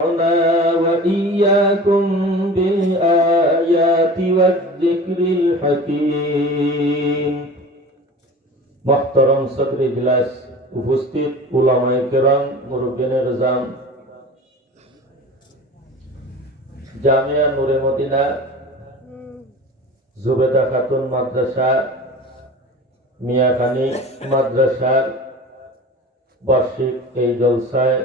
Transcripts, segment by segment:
وإياكم بالآيات والذكر الحكيم محترم صدر اجلاس উপস্থিত উলামায়ে কেরাম মুরব্বিয়ানে নিজাম জামিয়া নূরে মদিনা জুবেদা খাতুন মাদ্রাসা মিয়াখানী মাদ্রাসার বার্ষিক এই জলসায়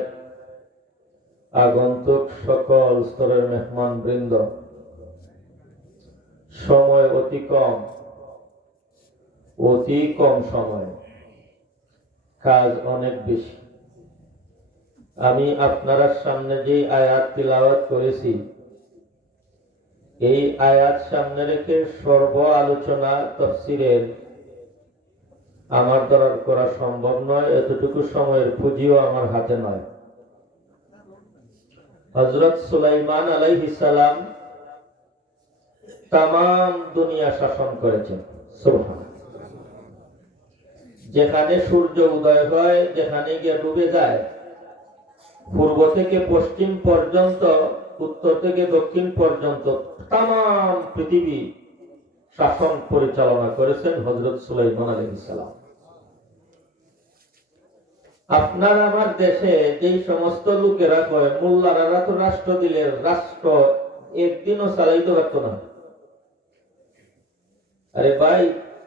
আগন্তুক সকল স্তরের মেহমান বৃন্দ, সময় অতি কম সময়, কাজ অনেক বেশি। আমি আপনার সামনে যে আয়াত তিলাওয়াত করেছি, এই আয়াত সামনে রেখে সর্ব আলোচনা তাফসীরের আমার দ্বারা করা সম্ভব নয়। এতটুকু সময়ের পুঁজিও আমার হাতে নয়। হযরত সুলাইমান আলাইহিস সালাম তামাম দুনিয়া শাসন করেছেন। সুবহানাল্লাহ। যেখানে সূর্য উদয় হয়, যেখানে গিয়ে ডুবে যায়, পূর্ব থেকে পশ্চিম পর্যন্ত, উত্তর থেকে দক্ষিণ পর্যন্ত তামাম পৃথিবী শাসন পরিচালনা করেছেন হযরত সুলাইমান আলাইহিস সালাম। আপনার আমার দেশে যেই সমস্ত লোকেরা কয় মোল্লারা তো রাষ্ট্র দিলে রাষ্ট্র একদিনও চালাইতে পারতো না। আরে ভাই,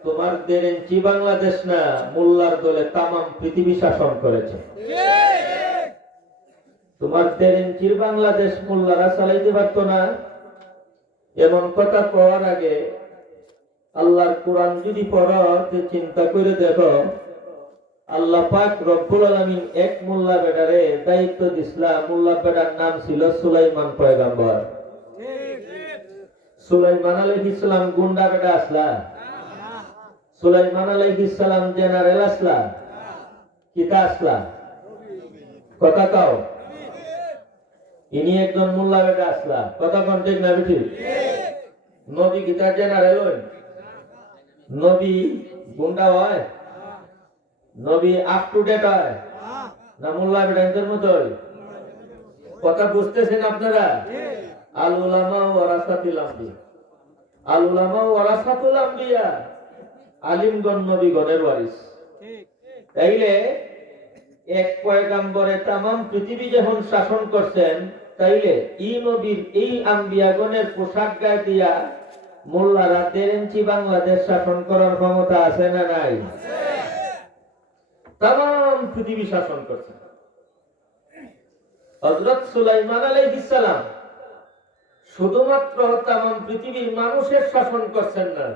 তোমার 1.5 ইঞ্চি বাংলাদেশ না, মোল্লার দলে তামাম পৃথিবী শাসন করেছে। তোমার 1.5 ইঞ্চির বাংলাদেশ মোল্লারা চালাইতে পারতো না। এমন কথা কওয়ার আগে আল্লাহর কোরআন যদি পড়ো, চিন্তা করে দেখো, আল্লাহ পাক রব্বুল আলামিন এক মোল্লা বেটারে দায়িত্ব দিছিলেন। মোল্লা বেটার নাম ছিল সুলাইমান পয়গম্বর। সুলাইমান আলাইহিস সালাম গুন্ডা বেটা আসলা? সুলাইমান আলাইহিস সালাম জেনারেল আসলা? কিতা আসলা? কথা কও। ইনি একজন মোল্লা বেটা আসলা। কথা কোন ঠিক না বেঠিক? নবী কিতা জেনারেল হই? নবী গুন্ডা হয়? নবী আপ টু ডেট হয় না মোল্লা বেটাদের মতো? কথা বুঝতেছেন আপনারা? আল উলামা ওয়ারাসাতুল আমবিয়া, আল উলামা ওয়ারাসাতুল আমবিয়া, আলিমগণ নবীগণের ওয়ারিস। তাইলে এক পয়গম্বরে তামাম পৃথিবী যখন শাসন করছেন, তাইলে এই নবীর এই আম্বিয়াগণের পোশাক গায়ে দিয়া মোল্লারা 1.5 ইঞ্চি বাংলাদেশ শাসন করার ক্ষমতা আছে না নাই? তামাম পৃথিবী শাসন করছেন। হযরত সুলাইমান আলাইহিস সালাম শুধুমাত্র তামাম পৃথিবীর মানুষের শাসন করছেন না,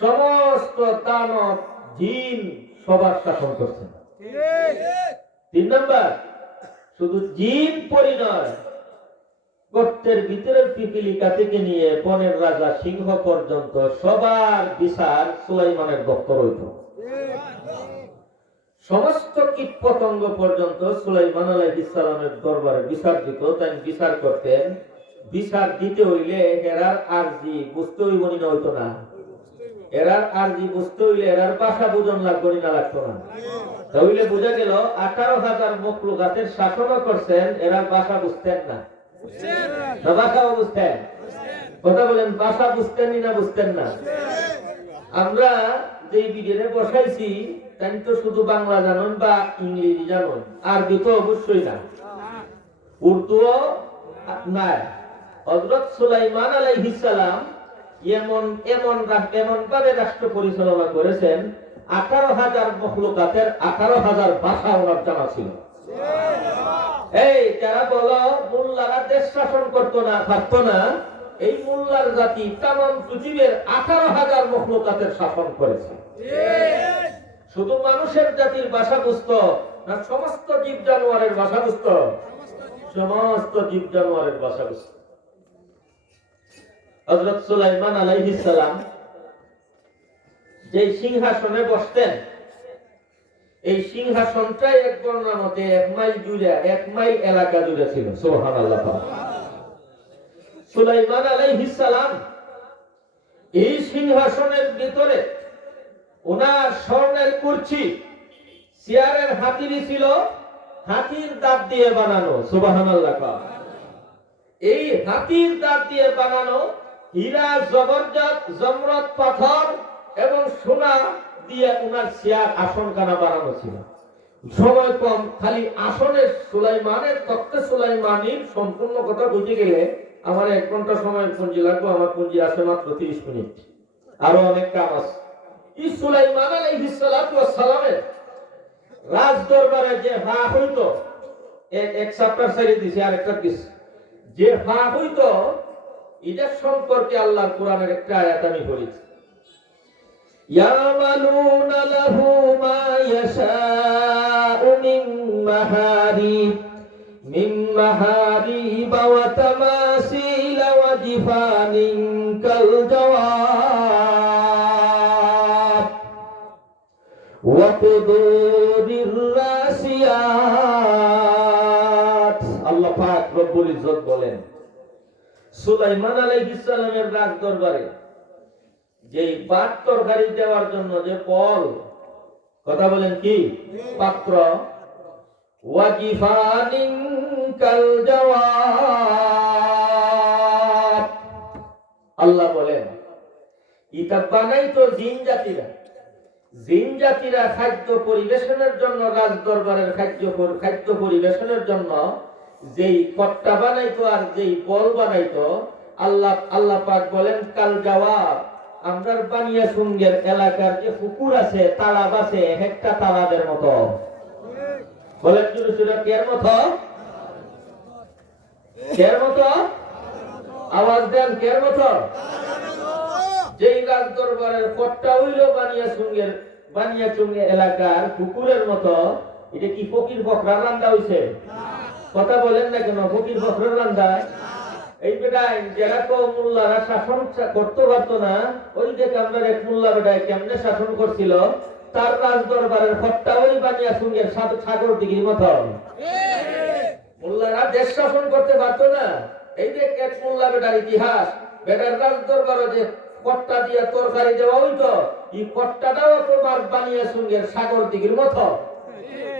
সমস্ত দানব জিন সবার শাসন করছেন। 3 নাম্বার, শুধু জিন পরিণয়, গর্তের ভিতরের পিপিলিকা থেকে নিয়ে বনের রাজা সিংহ পর্যন্ত সবার বিচার সুলাইমানের দপ্তর হইত। সমস্ত কীট পতঙ্গ পর্যন্ত সুলাইমান আলাইহিস সালামের দরবারে বিচার দিত। তাই বিচার করতেন। বিচার দিতে হইলে এরার আরজি বুঝতে হইব না, হইতো না? এরার আরজি বুঝতে হইলে এরার ভাষা বুঝন লাগবে না, লাগতো না? তাহলে বোঝা গেল 18,000 মখলুকাতের শাসনও করছেন, এরার ভাষা বুঝতেন না। ভাষাও বুঝতেন? কথা বলেন, ভাষা বুঝতেন না বুঝতেন না? আমরা যে বিদেশে বসাইছি, তাই তো শুধু বাংলা জানুন বা ইংরেজি জানুন, আরবি তো অবশ্যই না, উর্দুও নাই। হযরত সুলাইমান আলাইহিস সালাম এমন ভাবে রাষ্ট্র পরিচালনা করেছেন, 18,000 মখলুকাতের 18,000 ভাষা ওনার জানা ছিল। এই যারা বলো মোল্লারা দেশ শাসন করতো না, থাকতো না, এই মোল্লার জাতি তামাম পৃথিবীর 18,000 মখলুকাতের শাসন করেছে। শুধু মানুষের জাতির ভাষা বুঝতো না, সমস্ত জীব জানোয়ারের ভাষা বুঝতো? সমস্ত জীব জানোয়ারের ভাষা বুঝতো। হযরত সুলাইমান আলাইহিস সালাম যে সিংহাসনে বসতেন, এই সিংহাসনটাই এক বর্ণনা মতে 1 মাইল জুড়ে, 1 মাইল এলাকা জুড়ে ছিল। সুবহানাল্লাহ। সুলাইমান আলাইহিস সালাম এই সিংহাসনের ভিতরে ওনার স্বর্ণের কুরসি, চেয়ারের হাতিরই ছিল হাতির দাঁত দিয়ে বানানো। সুবহানাল্লাহ। এই হাতির দাঁত দিয়ে বানানো হীরা জবরদস্ত জমরত পাথর এবং সোনা দিয়ে উনার চেয়ার আসনখানা বানানো ছিল। সময় কম, খালি আসনের সুলাইমানের তক্তে সুলাইমানির সম্পূর্ণ কথা বুঝে গেলে আমার 1 ঘন্টা সময় পুঁজি লাগবে। আমার পুঁজি আছে মাত্র 30 মিনিট, আরো অনেক কাম আছে। এই সুলাইমান আলাইহিস সালাতু ওয়াস সালামের রাজ দরবারে যে হা হইতো, এক চ্যাপ্টার সারি দিছে আর একটা কিস, যে হা হইতো এটা সম্পর্কে আল্লাহর কোরআনের একটা আয়াত আমি পড়েছি। ইয়ামালুনা লাহু মা ইয়াশাউ মিন মাহারিব ওয়া তামাসিল ওয়া জিফানিন কাল জাওয়াব ওয়া কুদুরির রাসিয়াত। আল্লাহ পাক রব্বুল ইজ্জত বলেন, সুলাইমান আলাইহিস সালামের রাজ দরবারে যে পাট তরকারি দেওয়ার জন্য যে পল, কথা বলেন কি পাত্র, ওয়াজিফানিন কাল জাওয়াব। আল্লাহ বলেন ইতা বানাইতো জিন জাতিরা খাদ্য পরিবেশনের জন্য, রাজ দরবারের খাদ্য পরিবেশনের জন্য যেই কট্টা বানাইতো আর যেই বল বানাইতো, আল্লাহ পাক বলেন কাল জাওয়াব, আমরার বানিয়াচুঙ্গের এলাকার যে পুকুর আছে, তালাব আছে, একটা তালাবের মতো। বলেন কের মতো? কের মতো? আওয়াজ দেন, কের মতো? যেই রাজ দরবারের কট্টা হইল বানিয়াচুঙ্গে এলাকার পুকুরের মতো। এটা কি ফকির ফকরার রান্দা হইছে? কথা বলেন না কেন? ফকির ফকরের রান্দা এই বেটায় যারা তো মোল্লারা শাসন করতে পারতো না, ওই যে কামরার এক মোল্লা বেটায় কেমনে শাসন করছিল, তার রাজ দরবারের খট্টা ওই বানিয়াচুঙ্গের সাগর দিঘির মতো। মোল্লারা দেশ শাসন করতে পারতো না। এই যে এক মোল্লা বেটার ইতিহাস, বেটার রাজ দরবারে যে কট্টা দিয়ে তরকারি দেওয়া হইতো, এই কট্টাটাও তোমার বানিয়াচুঙ্গের সাগর দিঘির মতো।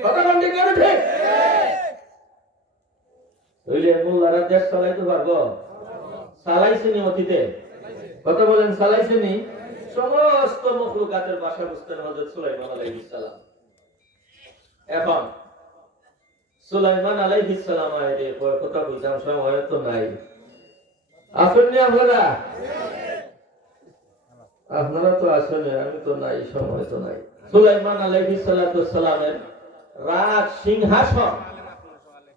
কথা বলতে ঠিক? ওইলে মোল্লারা দেশ চালাইতে পারবো? চালাইছেনি অতীতে? কথা বলেন, চালাইছেনি? সমস্ত মখলুকাতের ভাষা বুঝতেন হযরত সুলাইমান আলাইহিস সালাম। এখন সুলাইমান আলাইহিস সালাম এর কথা বুঝাম সময় তো নাই। আসেননি আপনারা? আপনারা তো আসেন, আমি তো নাই, সময় তো নাই। সুলাইমান আলাইহিস সালাতু ওয়াস সালামের রাজ সিংহাসন,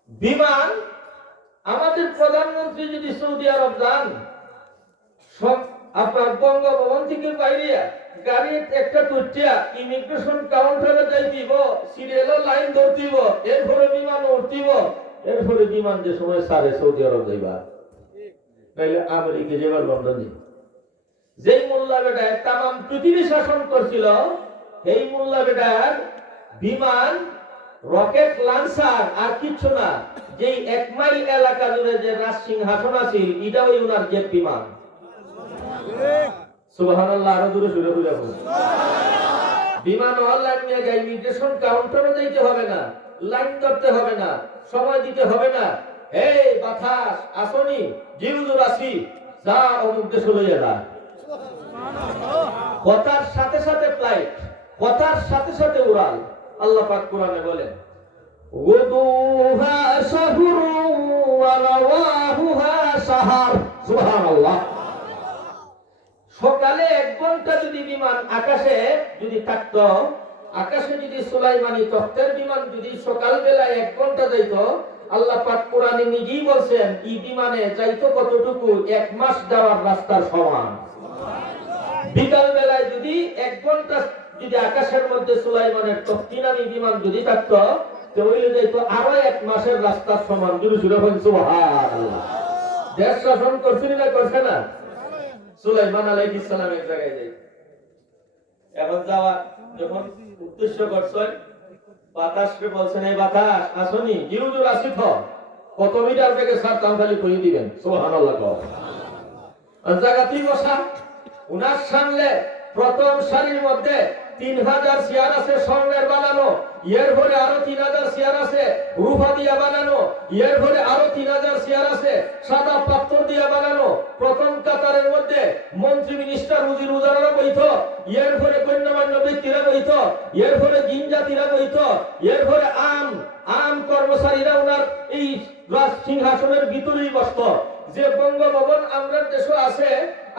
বিমান, আমাদের প্রধানমন্ত্রী যদি সৌদি আরব যান, সব আপনার বঙ্গভবন থেকে বাইরে গাড়ি একটা টুটিয়া ইমিগ্রেশন কাউন্টারে যাইতিব, সিরিয়াল লাইন ধরতিব, এরপরে বিমান উঠতিব, এরপরে বিমান যে সময় সারে সৌদি আরব যাইবা, নাইলে আমেরিকা যাবার, লন্ডন যাইবা। যেই মোল্লা বেটায় তামাম পৃথিবী শাসন করছিল, এই মোল্লা বেটার বিমান, রকেট লঞ্চার আর কিছু না, যেই 1 মাইল এলাকা জুড়ে যে রাজ সিংহাসন আছিল, এটা ওই ওনার জেট বিমান। সুবহানাল্লাহ, আরো জোরে সুরে বলে বলুন। বিমান অনলাইন নিয়ে যাই, ইমিগ্রেশন কাউন্টারে যাইতে হবে না, লাইন ধরতে হবে না, সময় দিতে হবে না। এই বাতাস আসনি, জিহুজুর আসি, যা অমুক দেশে লইয়া যা। কথার সাথে সাথে ফ্লাইট, কথার সাথে সাথে উড়াল। আল্লাহ পাক কোরআনে বলেন, ওদুহা শাহরু ওয়া রাওয়াহুহা শাহর। সুবহানাল্লাহ। সকালে 1 ঘন্টা যদি বিমান আকাশে যদি থাকতো, আকাশে যদি সুলাইমানি তখ্তের বিমান যদি সকাল বেলায় 1 ঘন্টা যাইতো, আল্লাহ পাক কোরআনে নিজেই বলছেন এই বিমানে যাইতো কতটুকু? 1 মাস যাওয়ার রাস্তার সমান। বিকাল বেলায় যদি 1 ঘন্টা যদি আকাশের মধ্যে সুলাইমানের তখ্তি নামী বিমান যদি থাকতো, তো হইলে যাইতো আরো 1 মাসের রাস্তার সমান। জোরে জোরে বলেন সুবহানাল্লাহ। দেশ শাসন করছেন না করছে না? সুলাইমান আলাইহিস সালাম এক জায়গায় যাই, এখন যাওয়া যখন উদ্দেশ্য করছেন, বাতাসকে বলছেন, এই বাতাস আসনি, জিহুজুর আসি তো, কত মিটার থেকে সারতাম খালি কই দিবেন। সুবহানাল্লাহ। জায়গাতেই বসা, উনার সামনে প্রথম সারির মধ্যে 3000 চেয়ার আছে স্বর্ণের বানানো, এর পরে আরো 3000 চেয়ার আছে রূপা দিয়া বানানো, এর পরে আরো 3000 চেয়ার আছে সাদা পাথর দিয়া বানানো। প্রথম কাতারের মধ্যে মন্ত্রী মিনিস্টার উজির উজারারা বইত, এর পরে গণ্যমান্য ব্যক্তিরা বইত, এর পরে জিন জাতিরা বইত, এর পরে আম কর্মচারীরা ওনার এই রাজ সিংহাসনের ভিতরেই বসত। যে বঙ্গভবন আমরা দেশে আছে,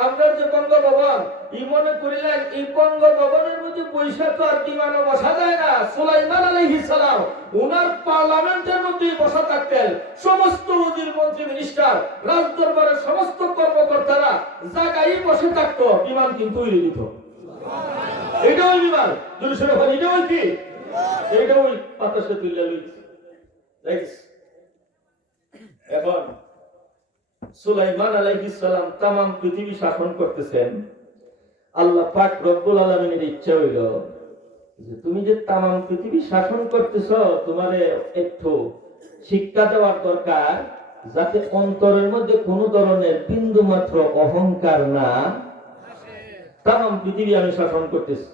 আমরা যে বঙ্গভবন ই মনে করিলেন এই বঙ্গভবনের মধ্যে পয়সা তো আর বিমানও বসা যায় না। সুলাইমান আলাইহিস সালাম ওনার পার্লামেন্টের মধ্যেই বসা থাকতেন। সমস্ত উজির মন্ত্রী মিনিস্টার রাজদরবারের সমস্ত কর্মকর্তারা জায়গায় বসে থাকতো, বিমান কিন্তু উড়ে দিত। এটা ওই বিমান দুরুশরে ভাই, এটা ওই কি, এটা ওই বাতাসে তুলে লইছে। এখন সুলাইমান আলাইহিস সালাম तमाम পৃথিবী শাসন করতেছেন। আল্লাহ পাক রব্বুল আলামিনের ইচ্ছা হইল যে তুমি যে तमाम পৃথিবী শাসন করতেছো, তোমারে একটু শিক্ষা দেওয়ার দরকার, যাতে অন্তরের মধ্যে কোনো ধরনের বিন্দু মাত্র অহংকার না আসে। तमाम পৃথিবী আমি শাসন করতেছি।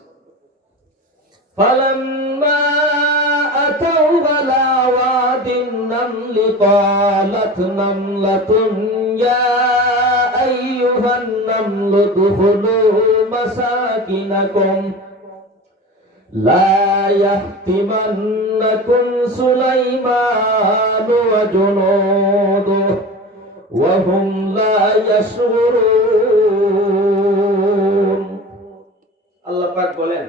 ফালাম্মা আতাউ আলা ওয়াদিন নামলি ক্বালাত নামলাতুন ইয়া আইয়ুহান নামলু দুখুলু মাসাকিনাকুম লা ইয়াহতিমান্নাকুম সুলাইমান ওয়া জুনুদুহু ওয়া হুম লা ইয়াশউরুন। আল্লাহ পাক বলেন,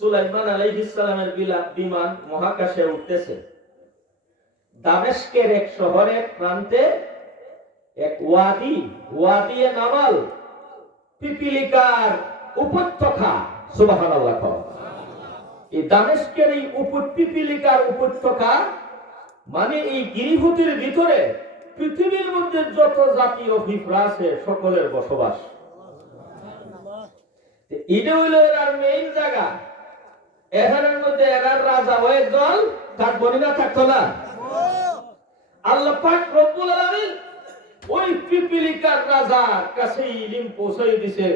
সুলাইমান আলাইহিস সালামের বিমান মহাকাশে উঠতেছে। দামেস্কের এক শহরের প্রান্তে এক ওয়াদিয়ে নামাল, পিপিলিকার উপত্যকা। সুবহানাল্লাহ। এই দামেস্কের এই পিপিলিকার উপত্যকা মানে এই গিরিভূতির ভিতরে পৃথিবীর মধ্যে যত জাতীয় পিঁপড়া আছে সকলের বসবাস। এটা হইল এর মেইন জায়গা। এখানের মধ্যে এরার রাজা ও একজন থাকবো না, থাকতো না। আল্লাহ পাক রব্বুল আলামিন ওই পিপিলিকার রাজার কাছে ইলম পৌঁছাই দিছে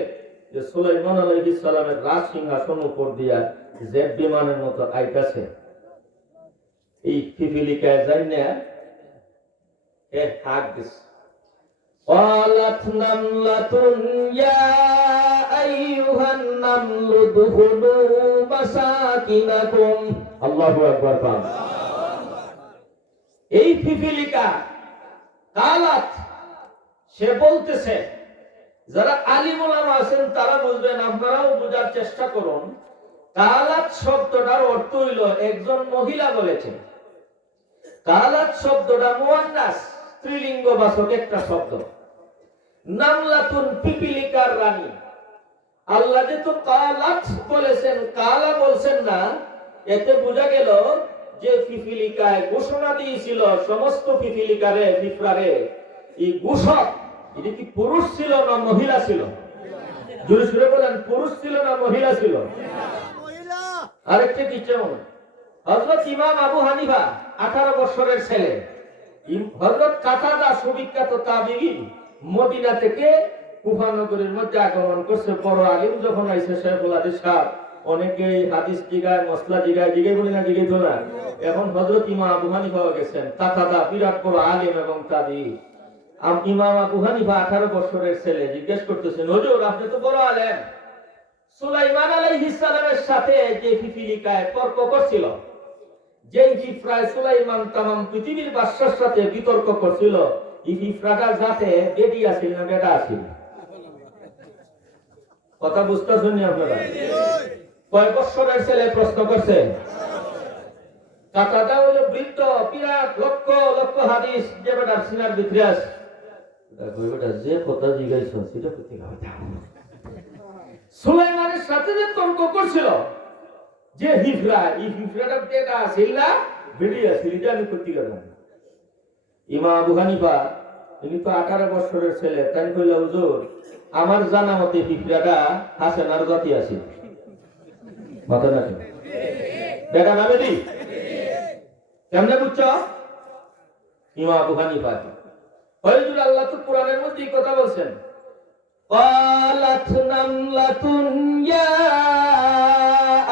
যে সুলাইমান আলাইহিস সালামের রাজ সিংহাসন উপর দিয়া জেট বিমানের মতো আইতাছে। এই পিপিলিকায় যাইনা এ হাক দিছে, ক্বালাত নামলাতুন ইয়া আইয়ুহান নামলু দুখুলু মাসাকিনাকুম। আল্লাহু আকবার। এই পিপিলিকা কালাত, সে বলতেছে, যারা আলিম ওলামা আছেন তারা বুঝবেন, আপনারাও বোঝার চেষ্টা করুন। কালাত শব্দটার অর্থ হইল একজন মহিলা বলেছে। কালাত শব্দটা মুয়ান্নাস, স্ত্রীলিঙ্গবাচক একটা শব্দ। নামলাতুন পিপিলিকার রানী। আল্লাহ যেহেতু কালাত বলেছেন, কালা বলছেন না, এতে বোঝা গেল যে পিপিলিকায় ঘোষণা দিয়েছিল সমস্ত পিপিলিকারে পিঁপড়ারে, এই ঘোষক এটা কি পুরুষ ছিল না মহিলা ছিল? জোরে সুরে বলেন, পুরুষ ছিল না মহিলা ছিল? আরেকটা কি যেমন হযরত ইমাম আবু হানিফা 18 বছরের ছেলে, হযরত কাতাদা সুবিখ্যাত তাবিঈ মদিনা থেকে কুফা নগরীর মধ্যে আগমন করছে। বড় আলিম যখন আইছে শাইখুল হাদিস সাহেব, অনেকে হাদিস জিগায় মসলা জিগায় বলি না, জিগাই তো না। এখন হযরত ইমাম আবু হানিফা গেছেন, কাতাদা বিরাট বড় আলিম এবং তাবিঈ। ইমাম আবু হানিফা 18 বছরের ছেলে জিজ্ঞেস করতেছেন, হুজুর আপনি তো বড় আলেম, সুলাইমান আলাইহিস সালামের সাথে যে পিপিলিকায় তর্ক করছিল, যেই পিঁপড়ায় সুলাইমান तमाम পৃথিবীর বাদশার সাথে বিতর্ক করছিল, এই পিঁপড়াটার সাথে বেটি আছিল না বেটা আছিল? কথা বুঝতেছেন না আপনারা? কয় বছরের ছেলে প্রশ্ন করছে? কাতাদা হলো বৃদ্ধ, বিরাট লক্ষ লক্ষ হাদিস যে বেটার সিনার ভিতরে আছে। বেটা যে কথা জিজ্ঞাসা সেটা করতে হবে। সুলাইমানের সাথে যে তর্ক করছিল, যে পিঁপড়া, এই পিঁপড়াটা বেটা আছিল না বেটি আছিল, এটা আমি করতে গেলাম। ইমাম আবু হানিফা তিনি তো 18 বছরের ছেলে, তাই কইল, হুজুর আমার জানা মতে পিঁপড়াটা হাসেনার জাতি আছে। মাথা নাকি বেটা না বেটি? কেমনে বুঝছো? ইমাম আবু হানিফা হুজুর আল্লাহ তো কোরআনের মধ্যে এই কথা বলছেন, ক্বালাত নামলাতুন ইয়া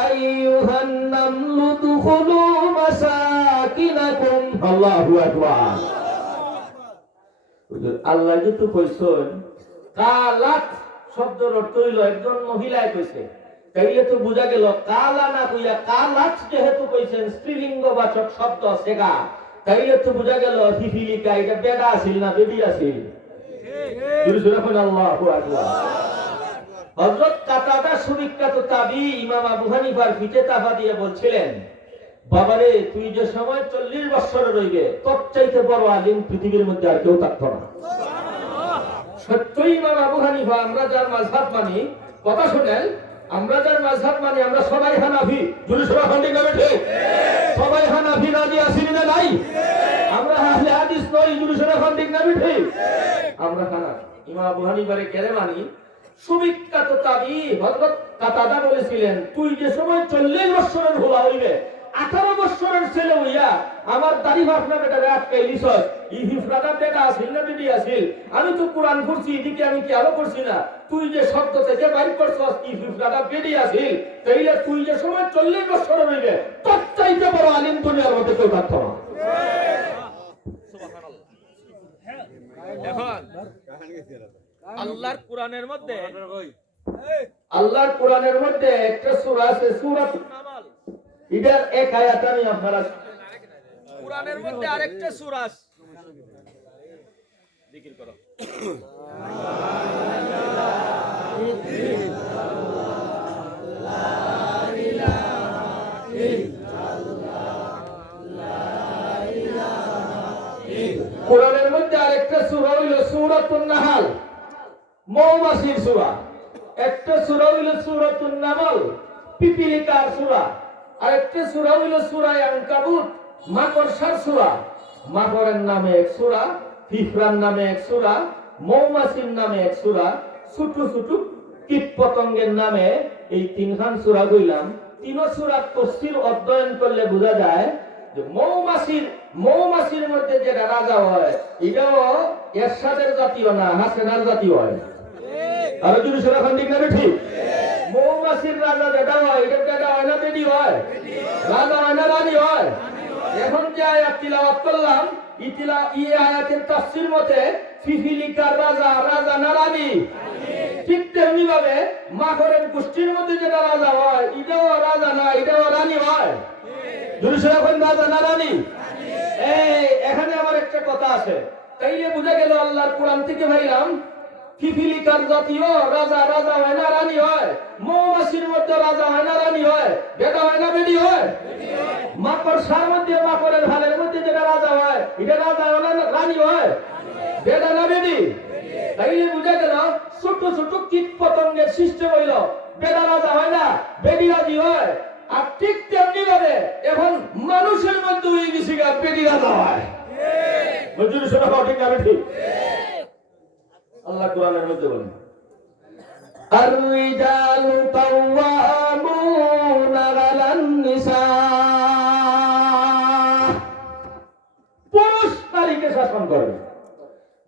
আইয়ুহান নামলু উদখুলু মাসাকিনাকুম। আল্লাহু আকবার। আল্লাহ যেহেতু কইছেন কালাত শব্দের অর্থ হইল একজন মহিলায় কইছে, তাইলে তো বোঝা গেল কালা না কইয়া কালাত যেহেতু কইছেন স্ত্রীলিঙ্গবাচক শব্দ সেগা, তাইলে তো বোঝা গেল হিফিলিকা এটা বেডা আছিল না বেবি আছিল। আল্লাহু আকবার। হযরত কাতাদা সুবিখ্যাত তাবি ইমাম আবু হানিফার পিঠে তাফা দিয়ে বলছিলেন, বাবারে তুই যে সময় 40 বছর রইবে তোর চাইতে বড় আলিম পৃথিবীর মধ্যে আর কেউ থাকতো না। সত্যই ইমাম আবু হানিফা, আমরা যার মাযহাব মানি, কথা শুনেন, আমরা যার মাযহাব মানি আমরা সবাই হানাফি। যদি সবাই হানাফি না ঠিক, সবাই হানাফি রাজি আসেনি না নাই? আমরা আহলে হাদিস নই, যদি সবাই হানাফি না ঠিক, আমরা হানাফি। ইমাম আবু হানিফারে কেন মানি? সুবিখ্যাত তাবি হযরত কাতাদা বলেছিলেন, তুই যে সময় 40 বছরের হলা হইবে 18 বছরের ছেলে হইয়া আমার দাড়ি ভাবনা বেটারে আটকাইলিস, ই হিফরাদা বেটা আছিল না বেটি আছিল? আমি তো কোরআন পড়ছি, এদিকে আমি কি আলো করছি না? তুই যে শব্দ থেকে বাইর করছস ই হিফরাদা বেটি আছিল, তাইলে তুই যে সময় 40 বছরের হইবে তোর চাইতে বড় আলিম দুনিয়ার মধ্যে কেউ থাকতো না। এখন আল্লাহর কোরআনের মধ্যে একটা সূরা আছে, সূরাতুন নামল। এটার এক আয়াত আমি আপনারা, কোরআনের মধ্যে আরেকটা সূরা আছে, জিকির করো। কোরআনের মধ্যে আরেকটা সূরা হইল সূরাতুন নাহল, মৌমাছির সূরা। একটা সূরা হইল সূরাতুন নামল, পিপিলিকার সূরা। আরেকটা সূরা হইল সূরা আনকাবুত, মাকড়সার সূরা। মাকড়ের নামে এক সূরা, পিঁপড়ার নামে এক সূরা, মৌমাছির নামে এক সূরা, ছোট ছোট কীট পতঙ্গের নামে এই তিনখান সূরা কইলাম। তিন সূরার তাফসীর অধ্যয়ন করলে বোঝা যায় যে মৌমাছির মধ্যে যেটা রাজা হয় এটাও এরশাদের জাতীয় না, হাসেনার জাতীয় হয়। আর যদি সেটা ঠিক না ঠিক? মৌমাছির রাজা যেটা হয় এটা বেটা হয় না বেটি হয়? রাজা হয় না রানী হয়? এখন যে আয়াত তিলাওয়াত করলাম, এই আয়াতের তাফসীর মতে পিপিলিকার রাজা, রাজা না রানী? ঠিক তেমনি ভাবে মাকড়ের গোষ্ঠীর মধ্যে যেটা রাজা হয় এটাও রাজা না, এটাও রানী হয়। যদি সেটা রাজা না রানী? এই এখানে আমার একটা কথা আছে, তাইলে বোঝা গেল আল্লাহর কোরআন থেকে ভাইলাম পিপিলিকার জাতীয় রাজা, রাজা হয় না রানী হয়? মৌমাছির মধ্যে রাজা হয় না রানী হয়? বেটা হয় না বেটি হয়? মাকড়সার মধ্যে, মাকড়ের হালের মধ্যে যেটা রাজা হয় এটা রাজা হয় না রানী হয়? বেটা না বেটি? তাইলে বোঝা গেল ছোট ছোট কীট পতঙ্গের সিস্টেম হইল, বেটা রাজা হয় না বেটি রাজি হয়। আর ঠিক তেমনি ভাবে এখন মানুষের মধ্যে হয়ে গেছে বেটি রাজা হয়। বুঝলি শোনা ঠিক না ঠিক? আল্লাহ কোরআনের মধ্যে বলেন, আর-রিজালু কাওয়ামুনা আলান নিসা। পুরুষ নারীকে শাসন করবে।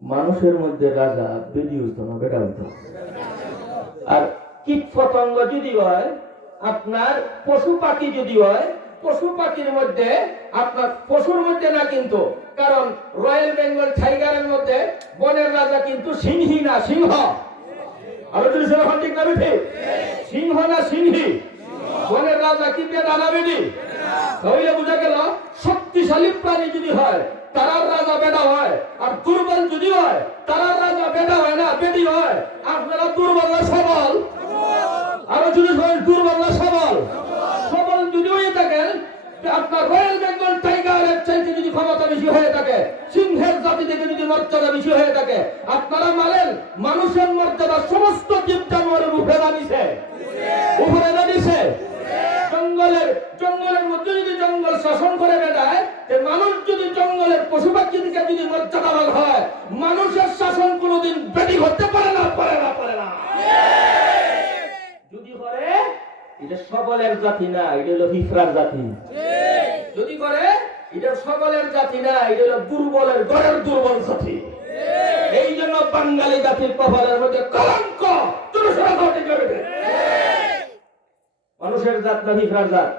মানুষের মধ্যে রাজা বেটি হইতো না, বেটা হইতো। আর কীট পতঙ্গ যদি হয়, আপনার পশু পাখি যদি হয়, পশু পাখির মধ্যে আপনার পশুর মধ্যে না কিন্তু, কারণ রয়্যাল বেঙ্গল টাইগারের মধ্যে বনের রাজা কিন্তু সিংহী না সিংহ। আরো যদি সেরকম ঠিক না বেঠে? সিংহ না সিংহী? বনের রাজা কি বেটা না বেটি? তাহলে বোঝা গেল শক্তিশালী প্রাণী যদি হয় তারার রাজা বেটা হয়, আর দুর্বল যদি হয় তারার রাজা বেটা হয় না বেটি হয়। আপনারা দুর্বল না সবল? আরো যদি দুর্বল না সবল? সবল যদি হয়ে থাকেন, আপনার রয়্যাল বেঙ্গল টাইগারের চাইতে যদি ক্ষমতা বেশি হয়ে থাকে, সিংহের জাতি থেকে যদি মর্যাদা বেশি হয়ে থাকে, আপনারা মানেন মানুষের মর্যাদা সমস্ত জীব জানোয়ারের উপরে দাঁড়িয়েছে, উপরে দাঁড়িয়েছে। জঙ্গলের মধ্যে যদি জঙ্গল শাসন করে বেড়ায়, মানুষ যদি জঙ্গলের পশু পাখি থেকে যদি মর্যাদাবান হয়, মানুষের শাসন কোনোদিন বেটি করতে পারে না, পারে না, পারে না। যদি করে এটা সকলের জাতি না, এটা হলো হিফরার জাতি। যদি করে এটা সকলের জাতি না, এটা হলো দুর্বলের ঘরের দুর্বল জাতি। এই জন্য বাঙালি জাতির কপালের মধ্যে কলঙ্ক। মানুষের জাত না হিফরার জাত?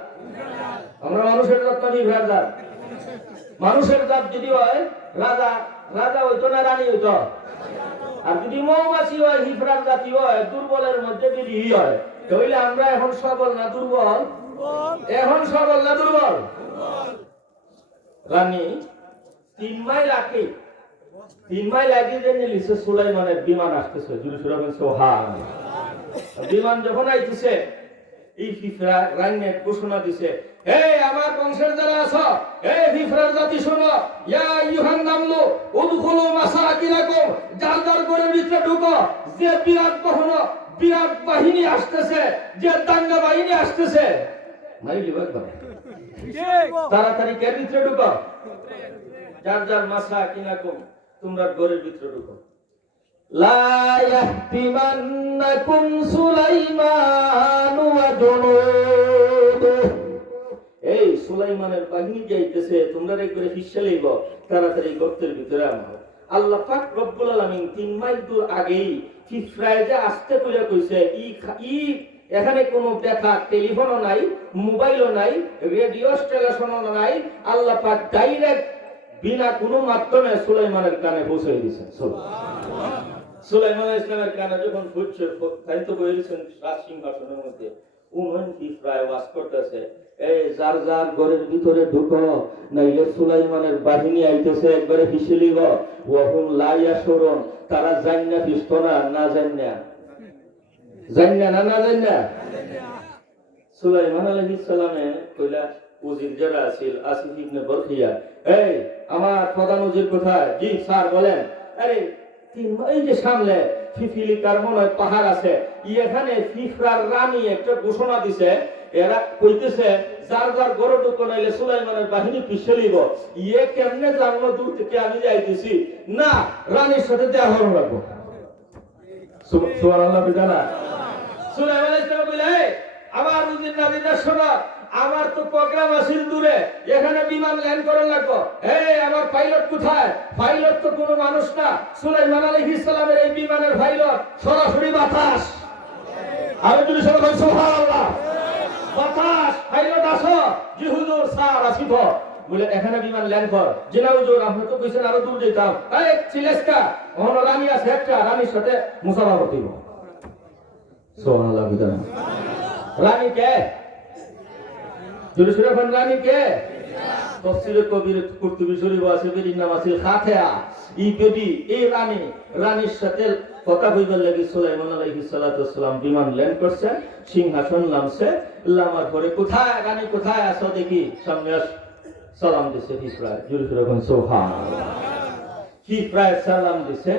আমরা মানুষের জাত না ফিফরার জাত? মানুষের জাত যদি হয় রাজা রাজা হইতো না রানী হইতো? আর যদি মৌমাছি হয় ফিফরার জাতি হয় দুর্বলের মধ্যে যদি হয় তাহলে আমরা এখন সবল না দুর্বল? এখন সবল না দুর্বল? রানী 3 মাইল আগে 3 মাইল আগে যে নিলিছে সুলাইমানের বিমান আসতেছে জুরি সুরাবেন সোহান। বিমান যখন আইতেছে এই ফিফরা রাইনে ঘোষণা দিছে, হে আমার বংশের যারা আছো, হে ফিফরার জাতি শোনো, ইয়া আইয়ুহান নামলু উদখুলু মাসাকিনাকুম, যার যার ঘরের ভিতরে ঢুকো, যে বিরাট বাহিনী আসতেছে, যে দাঙ্গা বাহিনী আসতেছে, মাইলি একবার তাড়াতাড়ি কে ভিতরে ঢুকো, যার যার মাসাকিনাকুম, তোমরা ঘরের ভিতরে ঢুকো। লা ইয়াহতিমান্নাকুম সুলাইমান ওয়া জুনুদু, এই সুলাইমানের বাহিনী যাইতেছে, তোমরা একবারে হিস্সা লইব, তাড়াতাড়ি গর্তের ভিতরে আনো। আল্লাহ পাক রব্বুল আলামিন 3 মাইল দূর আগেই ফিফরায় যে আসতে কইরা কইছে, এখানে কোনো দেখা টেলিফোনও নাই, মোবাইলও নাই, রেডিও স্টেশনও নাই, আল্লাহ পাক ডাইরেক্ট বিনা কোনো মাধ্যমে সুলাইমানের কানে পৌঁছে দিয়েছেন। সুলাইমান ইসলামের কানে যখন ফুটছে, তাই তো বলেছেন রাজ সিংহাসনের মধ্যে উনন কি প্রায় ওয়াজ করতেছে, এই যার যার ঘরের ভিতরে ঢুকো, নাইলে সুলাইমানের বাহিনী আইতেছে, একবারে হিসেলিব ওহুম লা ইয়াশুরুন, তারা জান্না ফিস্ত না জান্না সুলাইমান আলাইহিস সালামে কইলা উজির যারা আছিল আসিফ ইবনে বরখিয়া, এই আমার প্রধান উজির কোথায়? জি স্যার বলেন। আরে এই যে সামনে ফিফিলিকার মনে হয় পাহাড় আছে, এখানে ফিফরার রানী একটা ঘোষণা দিছে, এরা কইতেছে যার যার ঘরে ঢুকো, নাইলে সুলাইমানের বাহিনী পিছিয়ে লিব। কেমনে জানলো দূর থেকে আমি যাইতেছি? না, রানীর সাথে দেখা হলো রাখবো। সুবহানাল্লাহ বিদানা। সুলাইমান ইসলাম বলে, আমার উজির নাবিদা শোনো, আমার তো প্রোগ্রাম আছিল দূরে, এখানে বিমান ল্যান্ড করা লাগবে। আমার পাইলট কোথায়? পাইলট তো কোনো মানুষ না, সুলাইমান আলাইহিস সালামের এই বিমানের পাইলট সরাসরি বাতাস। আমি যদি সবাই সুবহানাল্লাহ, বাতাস পাইলট আসো, জি হুজুর স্যার আসিব বলে এখানে বিমান ল্যান্ড কর। জিনা হুজুর আপনি তো কইছেন আরো দূর যেতাম। এই চিলেস্কা ওহন রানী আছে একটা, রানীর সাথে মুসাফা করতে হবে। সুবহানাল্লাহ বিদানা। রানী কে? জুলুসুরাফান রানী কে? তফসিরে কবির কুরতুবী শরীফ আছে, এর নাম আছে খাতেয়া। এই রানীর সাথে কথা কইবার লাগি সুলাইমান আলাইহিস সালাতু ওয়াসসালাম বিমান ল্যান্ড করছে, সিংহাসন নামছে, লামার পরে কোথায় রানী কোথায় আছো দেখি, সামনে আস। সালাম দিছে ফিফরা, জুলুসুরাফান সুবহানাল্লাহ। ফিফরা সালাম দিছে,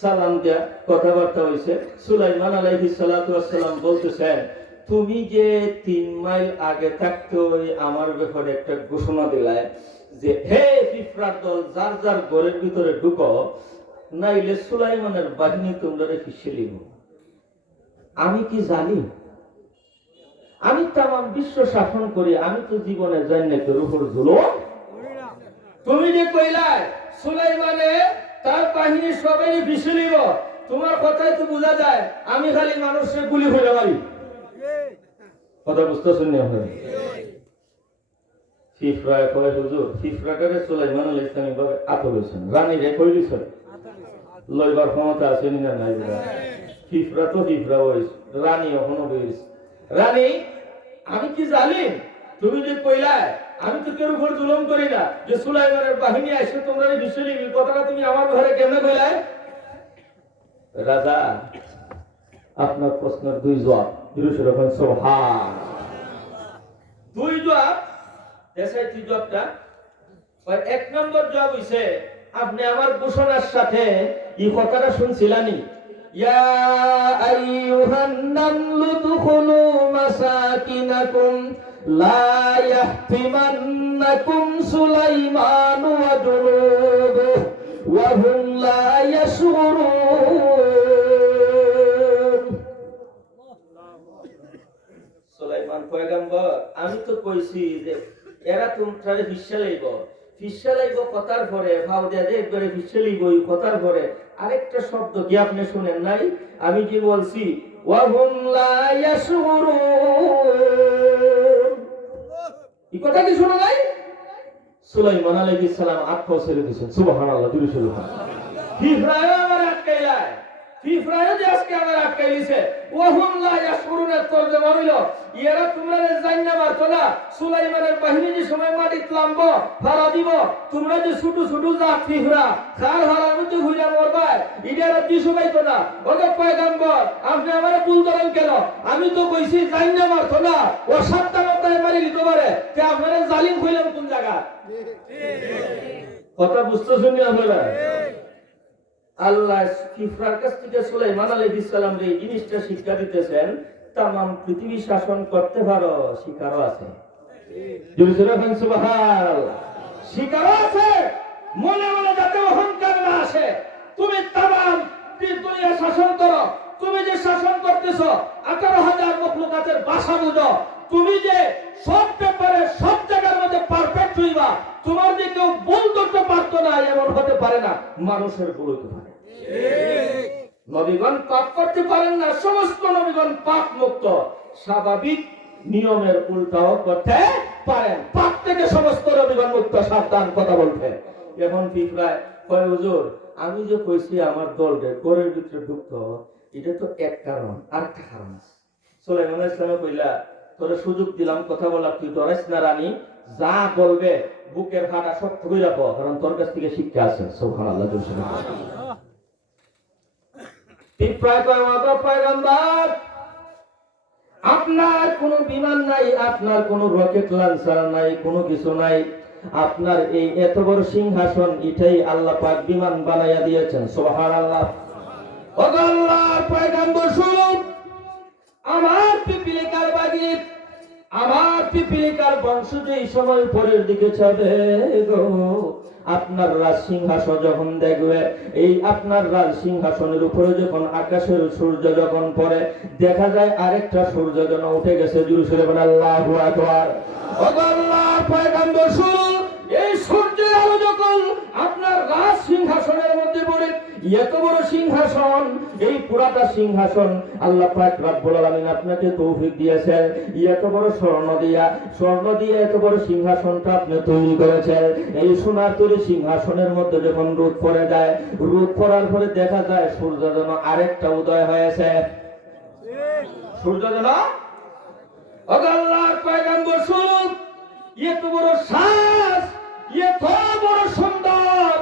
সালাম দিয়া কথাবার্তা হইছে। সুলাইমান আলাইহিস সালাতু ওয়াসসালাম বলতেছেন, তুমি যে 3 মাইল আগে থাকতে আমার ব্যাপারে একটা ঘোষণা দিলাই যে হে ফিফরার দল, যার যার ঘরের ভিতরে ঢুকো, নাইলে সুলাইমানের বাহিনী তোমরা পিছিয়ে লিব। আমি কি জানি? আমি তামাম বিশ্ব শাসন করি, আমি তো জীবনে জান্নাতের উপর জুলুম। তুমি যে কইলাই সুলাইমানে তার বাহিনী সবাই পিছিয়ে লিব, তোমার কথাই তো বোঝা যায় আমি খালি মানুষের গুলি হইতে পারি। কথা বুঝতেছেন না? ফিফরা কয় হুজুর, ফিফরাটারে সুলাইমান আলাইহিস সালাম ভাবে আতর হইছেন, রানী রে কই দিছেন, লইবার ক্ষমতা আছে না নাই? ফিফরা তো ফিফরা হইছে, রানী এখনো হইছে। রানী আমি কি জালিম? তুমি যে কইলা আমি তো কেউ উপর জুলুম করি না, যে সুলাইমানের বাহিনী আইছে তোমরা বিষয় নিবি, কথাটা তুমি আমার ঘরে কেমনে কইলা? রাজা আপনার প্রশ্নের 2 জবাব। জুলুসুরাফান সুবহান। 2 জবাব দেশাইতি জবাবটা। 1 নম্বর জবাব হইছে, আপনি আমার ঘোষণার সাথে এই কথাটা শুনছিলানি, ইয়া আইয়ুহান নামলু দুখুলু মাসাকিনাকুম লা ইয়াহতিমান্নাকুম সুলাইমান ওয়া জুনুদু ওয়া হুম লা ইয়াশউরুন। সুলাইমান পয়গম্বর, আমি তো কইছি যে এরা তোমরা ফিসা লাইব কথার পরে ভাও দেয়া যে একবারে ফিসা লাইব এই কথার পরে আরেকটা শব্দ কি আপনি শুনেন নাই? আমি কি বলছি? ওয়া হুম লা ইয়াশউরুন। এই কথা কি শোনা নাই? সুলাইমান আলাইহিস সালাম আত্মা ছেড়ে দিয়েছেন। সুবহানাল্লাহ, দুরূদ শরীফ। ফিফরায় আমার আটকাইলায়, ফিফরায় যে আজকে আমার আটকাইলিছে, ওয়াহুম লা ইয়াশকুরুনের তরজমা হইল, এরা তোমরা যে জান্না মারতো না, সুলাইমানের বাহিনী যে সময় মাটিতে নামবো, ফাড়া দিব, তোমরা যে ছোট ছোট জাত ফিফরা, খার হারার মধ্যে ঘুরে মরবা, ইডারা দিশু পাইতো না। ওকে পয়গম্বর, আপনি আমারে ভুল ধরেন কেন? আমি তো কইছি জান্না মারতো না, ও সাতটায় মারি দিতে পারে, তে আপনারা জালিম কইলাম কোন জায়গা? কথা বুঝতেছেন না আপনারা? আল্লাহ ফিফরার কাছ থেকে সুলাইমান আলাইহিস সালাম রে এই জিনিসটা শিক্ষা দিতেছেন, তামাম পৃথিবী শাসন করতে পারো, শিকারও আছে। সুবহানাল্লাহ, শিকারও আছে। মনে মনে যাতে অহংকার না আসে, তুমি তামাম দুনিয়া শাসন করো, তুমি যে শাসন করতেছো 18,000 মখলুকাতের ভাষা বুঝো, তুমি যে সব ব্যাপারে সব জায়গার মধ্যে পারফেক্ট হইবা, তোমার যে কেউ ভুল করতে পারতো না এমন হতে পারে না। মানুষের ভুল হতে পারে। নবীগণ পাপ করতে পারেন না, সমস্ত নবীগণ পাপ মুক্ত, স্বাভাবিক নিয়মের উল্টাও করতে পারেন। পাপ থেকে সমস্ত নবীগণ মুক্ত, সাবধান কথা বলতে। এখন ফিফরায় কয়, হুজুর আমি যে কইছি আমার দলকে ঘরের ভিতরে ঢুকতো, এটা তো এক কারণ, আরেকটা কারণ আছে। সুলাইমান আলাইহিস সালাম কইলা, তোরে সুযোগ দিলাম কথা বলা, তুই ডরাইস না রানী, যা বলবে বুকের ফাটা শক্ত করে রাখো, কারণ তোর কাছ থেকে শিক্ষা আছে। সুবহানাল্লাহ। পয়গম্বর, আপনার কোনো বিমান নাই, আপনার কোনো রকেট লঞ্চার নাই, কোনো কিছু নাই, আপনার এই এত বড় সিংহাসন এটাই আল্লাহ পাক বিমান বানাইয়া দিয়েছেন। সুবহানাল্লাহ। ওগো আল্লাহর পয়গম্বর শুনুন, আমার পিপিলিকার বাগি, আমার পিপিলিকার বংশ যে এই সময় উপরের দিকে যাবে গো, আপনার রাজ সিংহাসন যখন দেখবে, এই আপনার রাজ সিংহাসনের উপরে যখন আকাশের সূর্য যখন পড়ে, দেখা যায় আরেকটা সূর্য যেন উঠে গেছে। জোরে সরে বলেন আল্লাহু আকবার। ওগো আল্লাহর পয়গম্বর শুনুন, এই সূর্যের আলো যখন আপনার রাজ সিংহাসনের মধ্যে পড়ে, এত বড় সিংহাসন, এই পুরাটা সিংহাসন আল্লাহ পাক রব্বুল আলামিন আপনাকে তৌফিক দিয়েছেন, এত বড় স্বর্ণ দিয়ে এত বড় সিংহাসনটা আপনি তৈরি করেছেন। এই সোনার তৈরি সিংহাসনের মধ্যে যখন রোদ পড়ে যায়, রোদ পড়ার পরে দেখা যায় সূর্য যেন আরেকটা উদয় হয়েছে। সূর্য যেন, ওগো আল্লাহর পয়গম্বর শুনুন, এত বড় সাজ, এত বড় সুন্দর,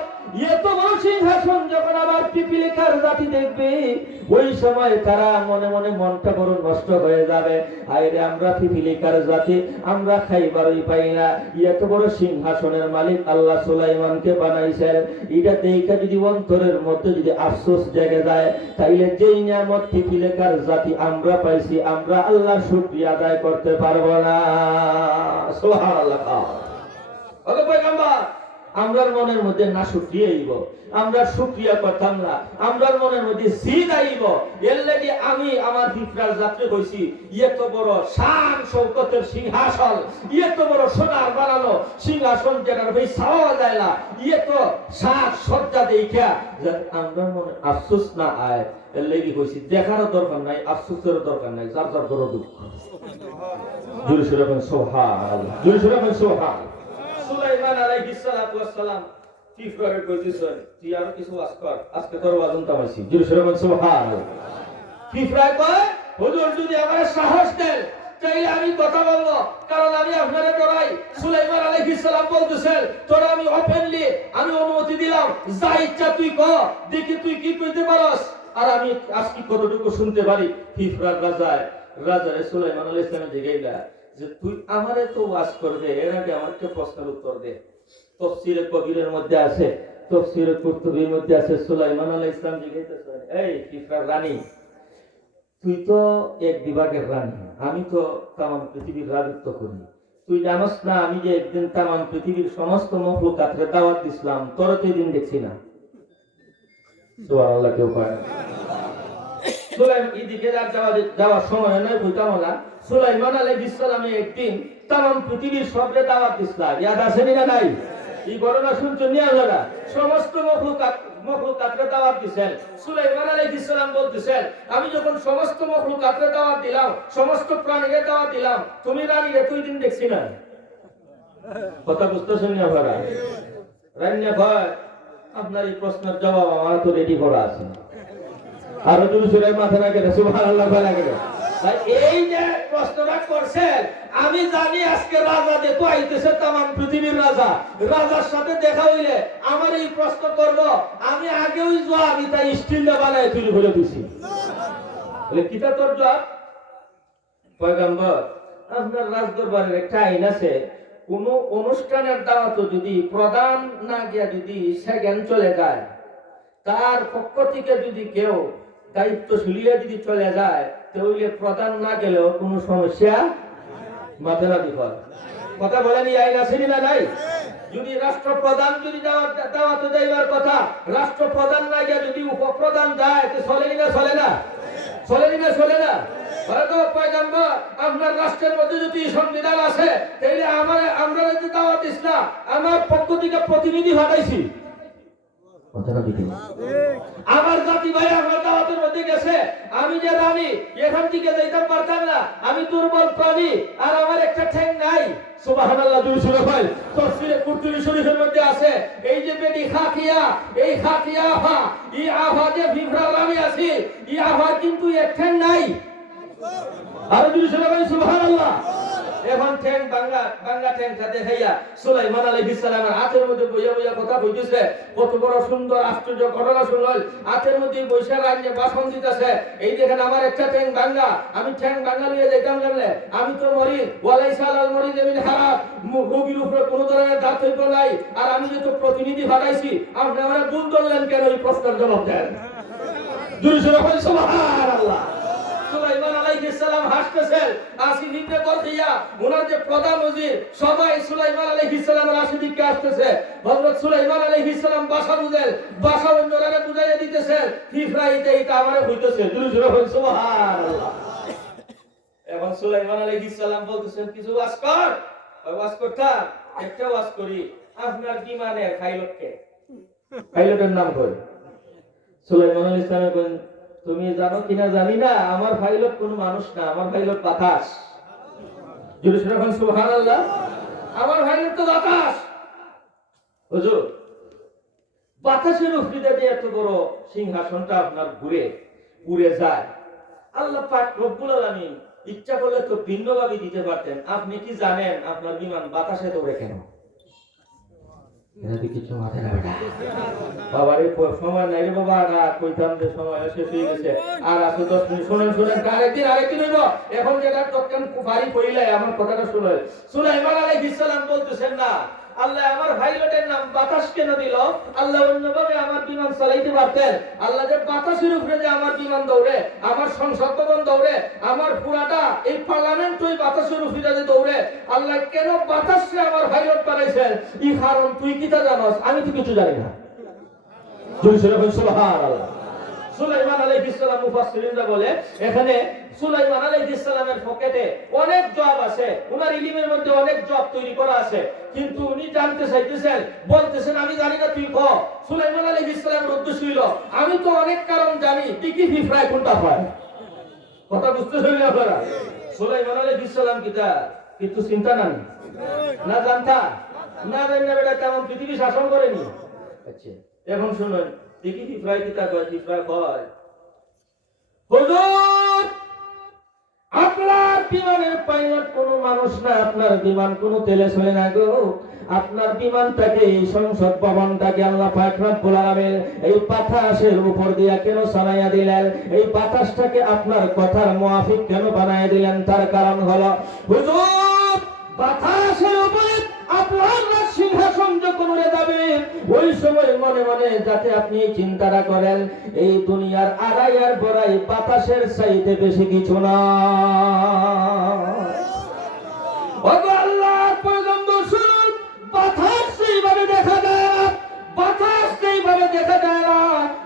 এত বড় সিংহাসন যখন আবার পিপিলিকার জাতি দেখবে, ওই সময় তারা মনে মনে মনটা বড় নষ্ট হয়ে যাবে। আইরে আমরা পিপিলিকার জাতি, আমরা খাইবারই পাই না, এত বড় সিংহাসনের মালিক আল্লাহ সুলাইমানকে বানাইছেন, এটা দেখে যদি অন্তরের মধ্যে যদি আফসোস জেগে যায়, তাইলে যেই নিয়ামত পিপিলিকার জাতি আমরা পাইছি, আমরা আল্লাহর শুকরিয়া আদায় করতে পারবো না। সুবহানাল্লাহ। ওগো পয়গম্বর, আমরার মনের মধ্যে না শুকরিয়া আইব, আমরা শুকরিয়া করতাম না, আমরার মনের মধ্যে জিদ আইব। এর লাগি আমি আমার ফিফরার যাত্রী কইছি, এত বড় শান শৌকতের সিংহাসন, এত বড় সোনার বানানো সিংহাসন যেটার ভাই ছাওয়া যায় না, এত সাজ সজ্জা দেখা আমরার মনে আফসোস না আয়, এর লাগি কইছি দেখারও দরকার নাই, আফসোসেরও দরকার নাই, যার যার বড় দুঃখ। জোরে সোরে বলেন সুবহানাল্লাহ, জোরে সোরে বলেন সুবহানাল্লাহ। সুলাইমান আলাইহিস সালাতু ওয়াস সালাম ফিফরারে কইতেছেন, তুই আর কিছু ওয়াজ কর, আজকে তোর ওয়াজ উনতামাইছি। জোরে সোরে বলেন সুবহানাল্লাহ। ফিফরা কয়, হুজুর যদি আমারে সাহস দেন তাইলে আমি কথা বলবো, কারণ আমি আপনারে ডরাই। সুলাইমান আলাইহিস সালাম বলতেছেন, তোরা আমি ওপেনলি আমি অনুমতি দিলাম, যা ইচ্ছা তুই কর, দেখি তুই কি কইতে পারস, আর আমি আজকে কতটুকু শুনতে পারি। ফিফরার রাজারে সুলাইমান আলাইহিস সালাম জিগাইলা যে তুই আমারে তো ওয়াজ করবে, এর আগে আমাকে প্রশ্নের উত্তর দে। তাফসীরে কবিরের মধ্যে আছে, তাফসীরে কুরতুবীর মধ্যে আছে, সুলাইমান আলাইহিস সালাম জিগাইতেছেন, এই ফিফরার রানী, তুই তো এক বিভাগের রানী, আমি তো তামাম পৃথিবীর রাজত্ব করি, তুই জানোস না আমি যে একদিন তামাম পৃথিবীর সমস্ত মখলুকাতরে দাওয়াত দিছিলাম, তোর তো এদিন দেখছি না। সুবহানাল্লাহ। কেউ পায় সুলাইমান এদিকে যাওয়ার সময় নয়, কইতাম না, সুলাইমান আলাইহিস সালামে একদিন তামাম পৃথিবীর সবরে দাওয়াত দিছিলেন, ইয়াদ আছে না নাই? এই ঘটনা শুনছেন নি আপনারা? সমস্ত মখলুকাতরে দাওয়াত দিয়েছেন। সুলাইমান আলাইহিস সালাম বলতেছেন, আমি যখন সমস্ত মখলুকাতরে দাওয়াত দিলাম, সমস্ত প্রাণীকে দাওয়াত দিলাম, তুমি রানীরে তুই দিন দেখছি না। কথা বুঝতেছেন না আপনারা? রান্না ভয় আপনার এই প্রশ্নের জবাব আমার তো রেডি করা আছে। আরো যদি সুরাই মাথা না কেটে সুবহানাল্লাহ ভয় লাগে। তাই এই যে প্রশ্নটা করছেন, আমি জানি আজকে রাজা যে তো আইতেছে তামাম পৃথিবীর রাজা, রাজার সাথে দেখা হইলে আমার এই প্রশ্ন করব, আমি আগেও জবাব তাই স্টিলটা বানায় তুলি বলে দিছি। বলে কিটা তোর জবাব? পয়গম্বর, আপনার রাজদরবারের একটা আইন আছে, কোন অনুষ্ঠানের দাওয়াত যদি প্রধান না গিয়া যদি সেকেন্ড চলে যায়, তার পক্ষ থেকে যদি কেউ দায়িত্বশীলিয়া যদি চলে যায়, তাহলে প্রধান না গেলেও কোনো সমস্যা মাথা না দিতে হয়। কথা বলেন, এই আইন আছে না নাই? যদি রাষ্ট্রপ্রধান যদি দাওয়াতে যাইবার কথা, রাষ্ট্রপ্রধান না গিয়া যদি উপপ্রধান যায়, তো চলে না চলে না? চলে না চলে না? পয়গম্বর, আপনার রাষ্ট্রের মধ্যে যদি সংবিধান আছে, তাহলে আমরা যে দাওয়াত ইসলাম আমার পক্ষ থেকে প্রতিনিধি পাঠাইছি। আমার জাতি ভাই আমার দাওয়াতের মধ্যে গেছে, আমি যে রানী এখান থেকে যাইতাম পারতাম না, আমি দুর্বল প্রাণী আর আমার একটা ঠ্যাং নাই। সুবহানাল্লাহ, দুই সুরে ভাই তাফসীরে কুরতুবী শরীফের মধ্যে আছে, এই যে বেডি খাকিয়া, এই খাকিয়া আফা, এই আফা যে বিভ্রা রানী আছে, এই আফা কিন্তু এক ঠ্যাং নাই। আর দুই সুরে ভাই সুবহানাল্লাহ। এখন ঠ্যাং বাংলা ঠ্যাংটা দেখাইয়া সুলাইমান আলাইহিস সালামের হাতের মধ্যে বইয়া বইয়া কথা কইতেছে। কত বড় সুন্দর আশ্চর্য ঘটনা শুনল। হাতের মধ্যে বৈশা রাজ্যে বাসন দিতেছে, এই দেখেন আমার একটা ঠ্যাং ভাঙা, আমি ঠ্যাং ভাঙা নিয়ে যাইতাম জানলে আমি তো মরি। ওয়ালাইসা আলাল মরিদ মিন হারাম, রোগীর উপরে কোনো ধরনের দাঁত হইব নাই। আর আমি যে তো প্রতিনিধি পাঠাইছি, আপনি আমরা ভুল করলেন কেন? এই প্রশ্নের জবাব দেন। দুরূদ পড়ুন সুবহানাল্লাহ। সুলাইমান আলাইহিস সালাম হাসতেছেন, আসি নিতে বলতিয়া ওনার যে প্রধান ওজির সবাই সুলাইমান আলাইহিস সালামের আশিদিকে আসতেছে। হযরত সুলাইমান আলাইহিস সালাম ভাষা বুঝেন, ভাষা অন্যরা বুঝাইয়া দিতেছে, ফিফরাইতে এটা আমারে হইতেছে। দুরূদ পড়ুন সুবহানাল্লাহ। এখন সুলাইমান আলাইহিস সালাম বলতেছেন, কিছু ওয়াজ কর। ওই ওয়াজ করতা একটা ওয়াজ করি, আপনার বিমানের পাইলটকে, পাইলটের নাম কই? সুলাইমান আলাইহিস সালাম বলেন, তুমি জানো কিনা জানি না, আমার পাইলট কোনো মানুষ না, আমার পাইলট বাতাস। সুবহানাল্লাহ, আমার পাইলট তো বাতাস। হুজুর, বাতাসের উপরে যে এত বড় সিংহাসনটা আপনার ঘুরে উড়ে যায়, আল্লাহ পাক রব্বুল আলামিন ইচ্ছা করলে তো ভিন্নভাবে দিতে পারতেন। আপনি কি জানেন আপনার বিমান বাতাসে দৌড়ে কেন? কিছু মাথায় না বাবারে, সময় নাই রে বাবা, কইতাম যে সময় শেষ হয়ে গেছে, আর আছে 10 মিনিট। শুনেন আরেকদিন হইব। এখন যেটা তৎকান বাড়ি কইলে আমার কথাটা শুনেন। সুলাইমান আলাইহিস সালাম বলতেছেন না, আল্লাহ আমার পাইলটের নাম বাতাস কেন দিল? আল্লাহ অন্যভাবে আমার বিমান চালাইতে পারতেন। আল্লাহ যে বাতাসের উপরে যে আমার বিমান দৌড়ে, আমার সংসদ ভবন দৌড়ে, আমার পুরাটা এই পার্লামেন্ট ওই বাতাসের উপরে যে দৌড়ে, আল্লাহ কেন বাতাসে আমার পাইলট বানাইছেন? এই কারণ তুই কি তা জানোস? আমি তো কিছু জানি না। সুবহানাল্লাহ। সুলাইমান আলাইহিস সালাম মুফাসসিরিনরা বলে, এখানে সুলাইমান আলাইহিস সালামের পকেটে অনেক জবাব আছে, ওনার ইলমের মধ্যে অনেক জবাব তৈরি করা আছে, কিন্তু উনি জানতে চাইতেছেন, বলতেছেন আমি জানি না, তুই কও। সুলাইমান আলাইহিস সালামের উদ্দেশ্য ছিল, আমি তো অনেক কারণ জানি, টিকি ফিফরায় কোনটা হয়। কথা বুঝতেছেন আপনারা? সুলাইমান আলাইহিস সালাম কিটা কিন্তু চিন্তা নাই না, জানতা না জানি না, বেটা তেমন পৃথিবী শাসন করেনি। আচ্ছা, এখন শুনুন, টিকি ফিফরায় কিটা কয়? ফিফরায় কয়, হুজুর আপনার বিমানের পাইলট কোনো মানুষ না, আপনার বিমান কোনো তেলে চলে না গো। আপনার বিমানটাকে, এই সংসদ ভবনটাকে আল্লাহ পাক রব্বুল আলামিন এই বাতাসের উপর দিয়া কেন চালাইয়া দিলেন? এই বাতাসটাকে আপনার কথার মুআফিক কেন বানায় দিলেন? তার কারণ হলো, হুজুর বাতাসের উপরে আপনার সিংহাসন যখন উড়ে যাবে, ওই সময় মনে মনে যাতে আপনি চিন্তাটা করেন, এই দুনিয়ার আড়াই আর বড়াই বাতাসের চাইতে বেশি কিছু না। আল্লাহর পয়গম্বর শুনুন, বাতাস সেইভাবে দেখা যায় না, বাতাস সেইভাবে দেখা যায় না,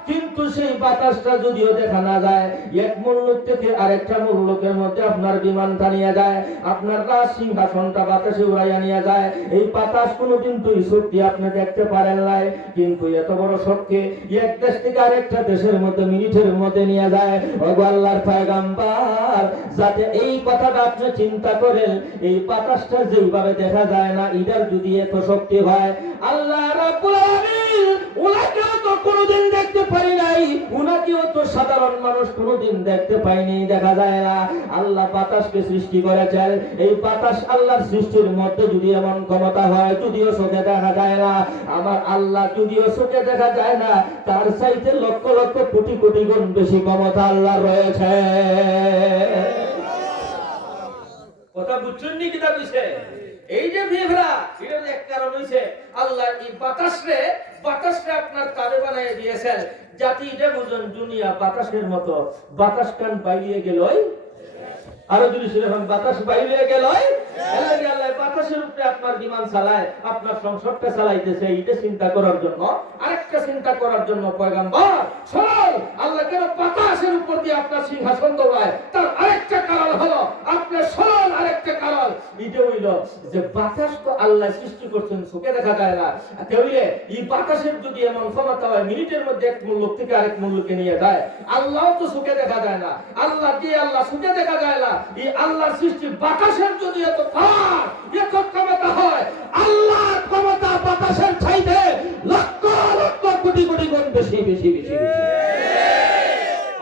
কিন্তু সেই বাতাসটা যদিও দেখা না যায়, এক মুল্লুক থেকে আরেকটা মুল্লুকের মধ্যে আপনার বিমানটা নিয়ে যায়, আপনার রাজ সিংহাসনটা বাতাসে উড়াইয়া নিয়ে যায়, এই বাতাস কোনোদিন দুই শক্তি আপনি দেখতে পারেন নাই, কিন্তু এত বড় শক্তি এক দেশ থেকে আরেকটা দেশের মধ্যে মিনিটের মধ্যে নিয়ে যায়। ওগো আল্লাহর পয়গম্বর, যাতে এই কথাটা আপনি চিন্তা করেন, এই বাতাসটা যেভাবে দেখা যায় না, এটার যদি এত শক্তি হয়, আল্লাহ রাব্বুল আলামিন ওনাকেও তো কোনোদিন দেখতে পারি নাই, ওনাকেও তো সাধারণ মানুষ কোনোদিন দেখতে পাইনি, দেখা যায় না। আল্লাহ বাতাসকে সৃষ্টি করেছেন, এই বাতাস আল্লাহর সৃষ্টির মধ্যে যদি এমন ক্ষমতা হয়, যদিও চোখে দেখা যায় না, আমার আল্লাহ যদিও চোখে দেখা যায় না, তার চাইতে লক্ষ লক্ষ কোটি কোটি গুণ বেশি ক্ষমতা আল্লাহ রয়েছে। কথা বুঝছেন নি কিতা কইছে? এই যে ফিফরা, এর এক কারণ হইছে আল্লাহ এই বাতাসরে আপনার তারে বানায় দিয়েছেন, যাতে এটা বুঝুন দুনিয়া বাতাসের মতো, বাতাস কান বাইরে গেলই, আরো যদি সেরকম বাতাস বাইরে গেলই, আল্লাহ বাতাসের উপরে আপনার বিমান চালায়, আপনার সংসারটা চালাইতেছে, এটা চিন্তা করার জন্য, আরেকটা চিন্তা করার জন্য পয়গম্বর শুনুন, আল্লাহ কেন বাতাসের উপর দিয়ে আপনার সিংহাসন দৌড়ায়, তার আরেকটা কারণ হলো আপনার শুনুন, আরেকটা কারণ এটা হইল যে বাতাস তো আল্লাহ সৃষ্টি করছেন, চোখে দেখা যায় না, তাহলে এই বাতাসের যদি এমন ক্ষমতা হয় মিনিটের মধ্যে এক মুল্লুক থেকে আরেক মুল্লুকে নিয়ে যায়, আল্লাহ তো চোখে দেখা যায় না, আল্লাহ চোখে দেখা যায় না, এই আল্লাহর সৃষ্টি বাতাসের যদি এত পাওয়ার, এত ক্ষমতা হয়, আল্লাহর ক্ষমতা বাতাসের চাইতে লক্ষ লক্ষ কোটি কোটি গুণ বেশি বেশি বেশি বেশি।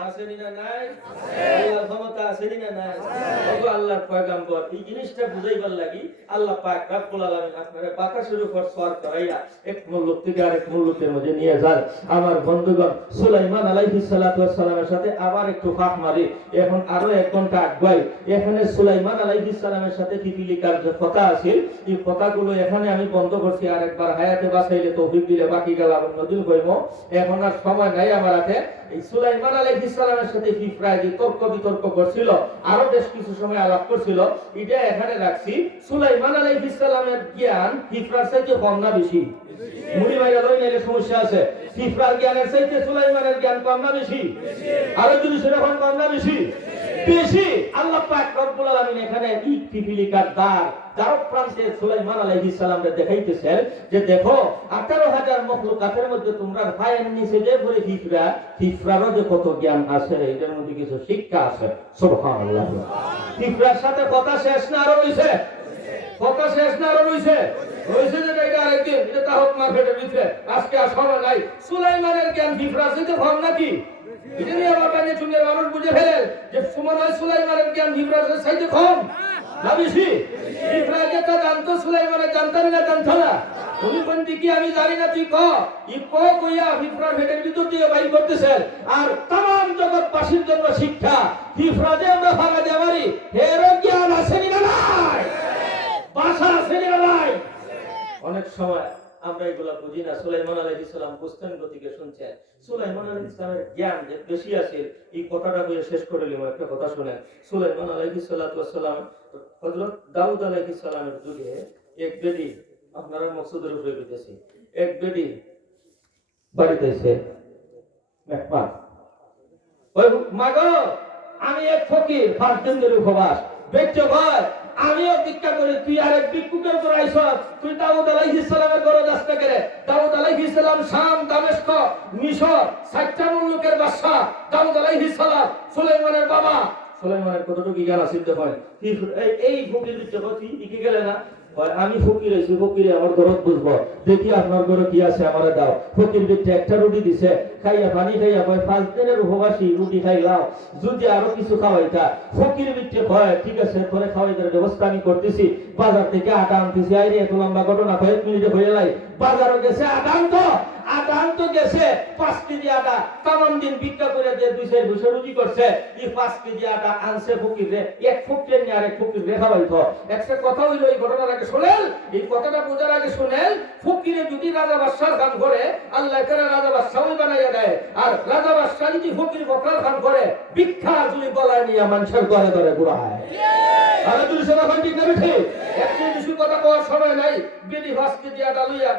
আসেনি না নাই? আল্লাহর ক্ষমতা আসেনি না নাই? ওগো আল্লাহর পয়গম্বর, এই জিনিসটা বুঝাইবার লাগি আল্লাহ পাক রব্বুল আলামিন আপনারে বাতাসের উপর সওয়ার করাইয়া এক মুল্লুক থেকে আরেক মুল্লুকের মধ্যে নিয়ে যান। আমার বন্ধুগণ, সুলাইমান আলাইহিস সালাতু ওয়াস সালামের সাথে আবার একটু ফাঁক মারি, এখন আরো 1 ঘন্টা আগাই। এখানে সুলাইমান আলাইহিস সালামের সাথে পিপিলিকার যে কথা আছে, এই কথাগুলো এখানে আমি বন্ধ করছি, আরেকবার হায়াতে বাঁচাইলে তৌফিক দিলে বাকি গেল আবার নদীর কইব, এখন আর সময় নাই আমার হাতে। এই সুলাইমান আলাইহিস সালামের সাথে পিঁপড়ায় যে তর্ক বিতর্ক করছিল, আরো বেশ কিছু সময় আলাপ করছিল, এটা এখানে রাখছি। সুলাইমান আলাইহিস সালামের জ্ঞান পিঁপড়ার চাইতে কম না বেশি? মুড়ি মাইরা লই নাইলে সমস্যা আছে। পিঁপড়ার জ্ঞানের চাইতে সুলাইমানের জ্ঞান কম না বেশি? আরো যদি সেরকম কম না বেশি? বেশি। আল্লাহ পাক রব্বুল আলামিন এখানে এই পিপিলিকার দ্বার প্রান্তে সুলাইমান আলাইহিস সালামকে দেখাইতেছেন যে দেখো 18,000 মখলুকাতের মধ্যে তোমরা পায়ের নিচে যে পড়ে পিঁপড়ারও যে কত জ্ঞান আছে, এটার মধ্যে কিছু শিক্ষা আছে। সুবহানাল্লাহ। পিঁপড়ার সাথে কথা শেষ না আরো রইছে? কথা শেষ না আরো রইছে? রইছে যে এটা আরেকদিন, এটা তাহক মার্কেটের ভিতরে, আজকে আর সময় নাই। সুলাইমানের জ্ঞান পিঁপড়ার চাইতে কম নাকি? এটা নিয়ে আবার বাইরে দুনিয়ার মানুষ বুঝে ফেলেন যে মনে হয় সুলাইমানের জ্ঞান পিঁপড়ার চাইতে কম না বেশি? পিঁপড়া যেটা জানতো সুলাইমানের জানতেন না, জানতো না। উনি কোন দিকে আমি জানি না, তুই কইয়া পিঁপড়ার ভেটের ভিতর দিয়ে বাইর করতেছেন। আর তাম জগৎবাসীর জন্য শিক্ষা, পিঁপড়া যে আমরা ভাঙা দিয়ে মারি, এরও জ্ঞান আসেনি না নাই? ভাষা আসেনি না নাই? অনেক সময় আমরা এগুলা বুঝি না। সুলাইমান আলাইহিস সালাম বুঝতেন, গতিকে শুনছেন। সুলাইমান আলাইহিস সালামের জ্ঞান যে বেশি আছে, এই কথাটা বলে শেষ করে নিলাম। একটা কথা শুনেন। সুলাইমান আলাইহিস সালাতু ওয়াস সালাম হযরত দাউদ আলাইহিস সালামের যুগে এক বেদি, আপনারা মকসুদের উপরে কইতেছি, এক বেদি বাড়িতে এসে মেহমান, ওই মাগো আমি এক ফকির, 5 দিন ধরে উপবাস, বেচ্চ ভাই আমিও ভিক্ষা করি, তুই আরেক ভিক্ষুকের উপর আইছ, তুই দাউদ আলাইহিস সালামের ঘরে যাস না কেন? দাউদ আলাইহিস সালাম শাম, দামেস্ক, মিশর, 7টা মুলুকের বাদশা দাউদ আলাইহিস সালাম, সুলাইমানের বাবা। সুলাইমানের কতটুকু জ্ঞান আছে দেখেন। এই ফকির দিতে তুই কি গেলে না? আমি ফকির আছি, ফকিরে আমার ঘরত বুঝবো, দেখি আপনার ঘরে কি আছে আমারে দাও। ফকির ব্যক্তি একটা রুটি দিছে, খাইয়া পানি খাইয়া কয় 5 দিনের উপবাসী রুটি খাইলাও, যদি আরো কিছু খাওয়াইতা। ফকির ব্যক্তি কয় ঠিক আছে, তোরে খাওয়াইতে ব্যবস্থা আমি করতেছি, বাজার থেকে আটা আনতেছি। আইরে এত লম্বা ঘটনা, কয়েক মিনিটে হয়ে লাই। বাজারও গেছে, আটা আনতো গেছে 5 কেজি আটা, তামাম দিন ভিক্ষা করে দিয়ে 2 রুটি করছে। এই 5 কেজি আটা আনছে ফকির রে, এক ফকির নিয়ে আরেক ফকির রে খাওয়াইতো। একটা কথা হইলো, এই ঘটনার আগে শুনেন, এই কথাটা বোঝার আগে শুনেন, ফকিরে যদি রাজা বাদশার কাম করে, আল্লাহ তাআলা রাজা বাদশাহই বানাইয়া দেয়। আর রাজা বাদশা যদি ফকির বকরার কাম করে, ভিক্ষা যদি গলায় নিয়ে মানুষের ঘরে ঘরে ঘুরায়। আরে তুই সব এখন ঠিক না বেঠে একটু বেশি কথা কওয়ার সময় নাই বিডি ভাসকে দিয়া ডালুইয়া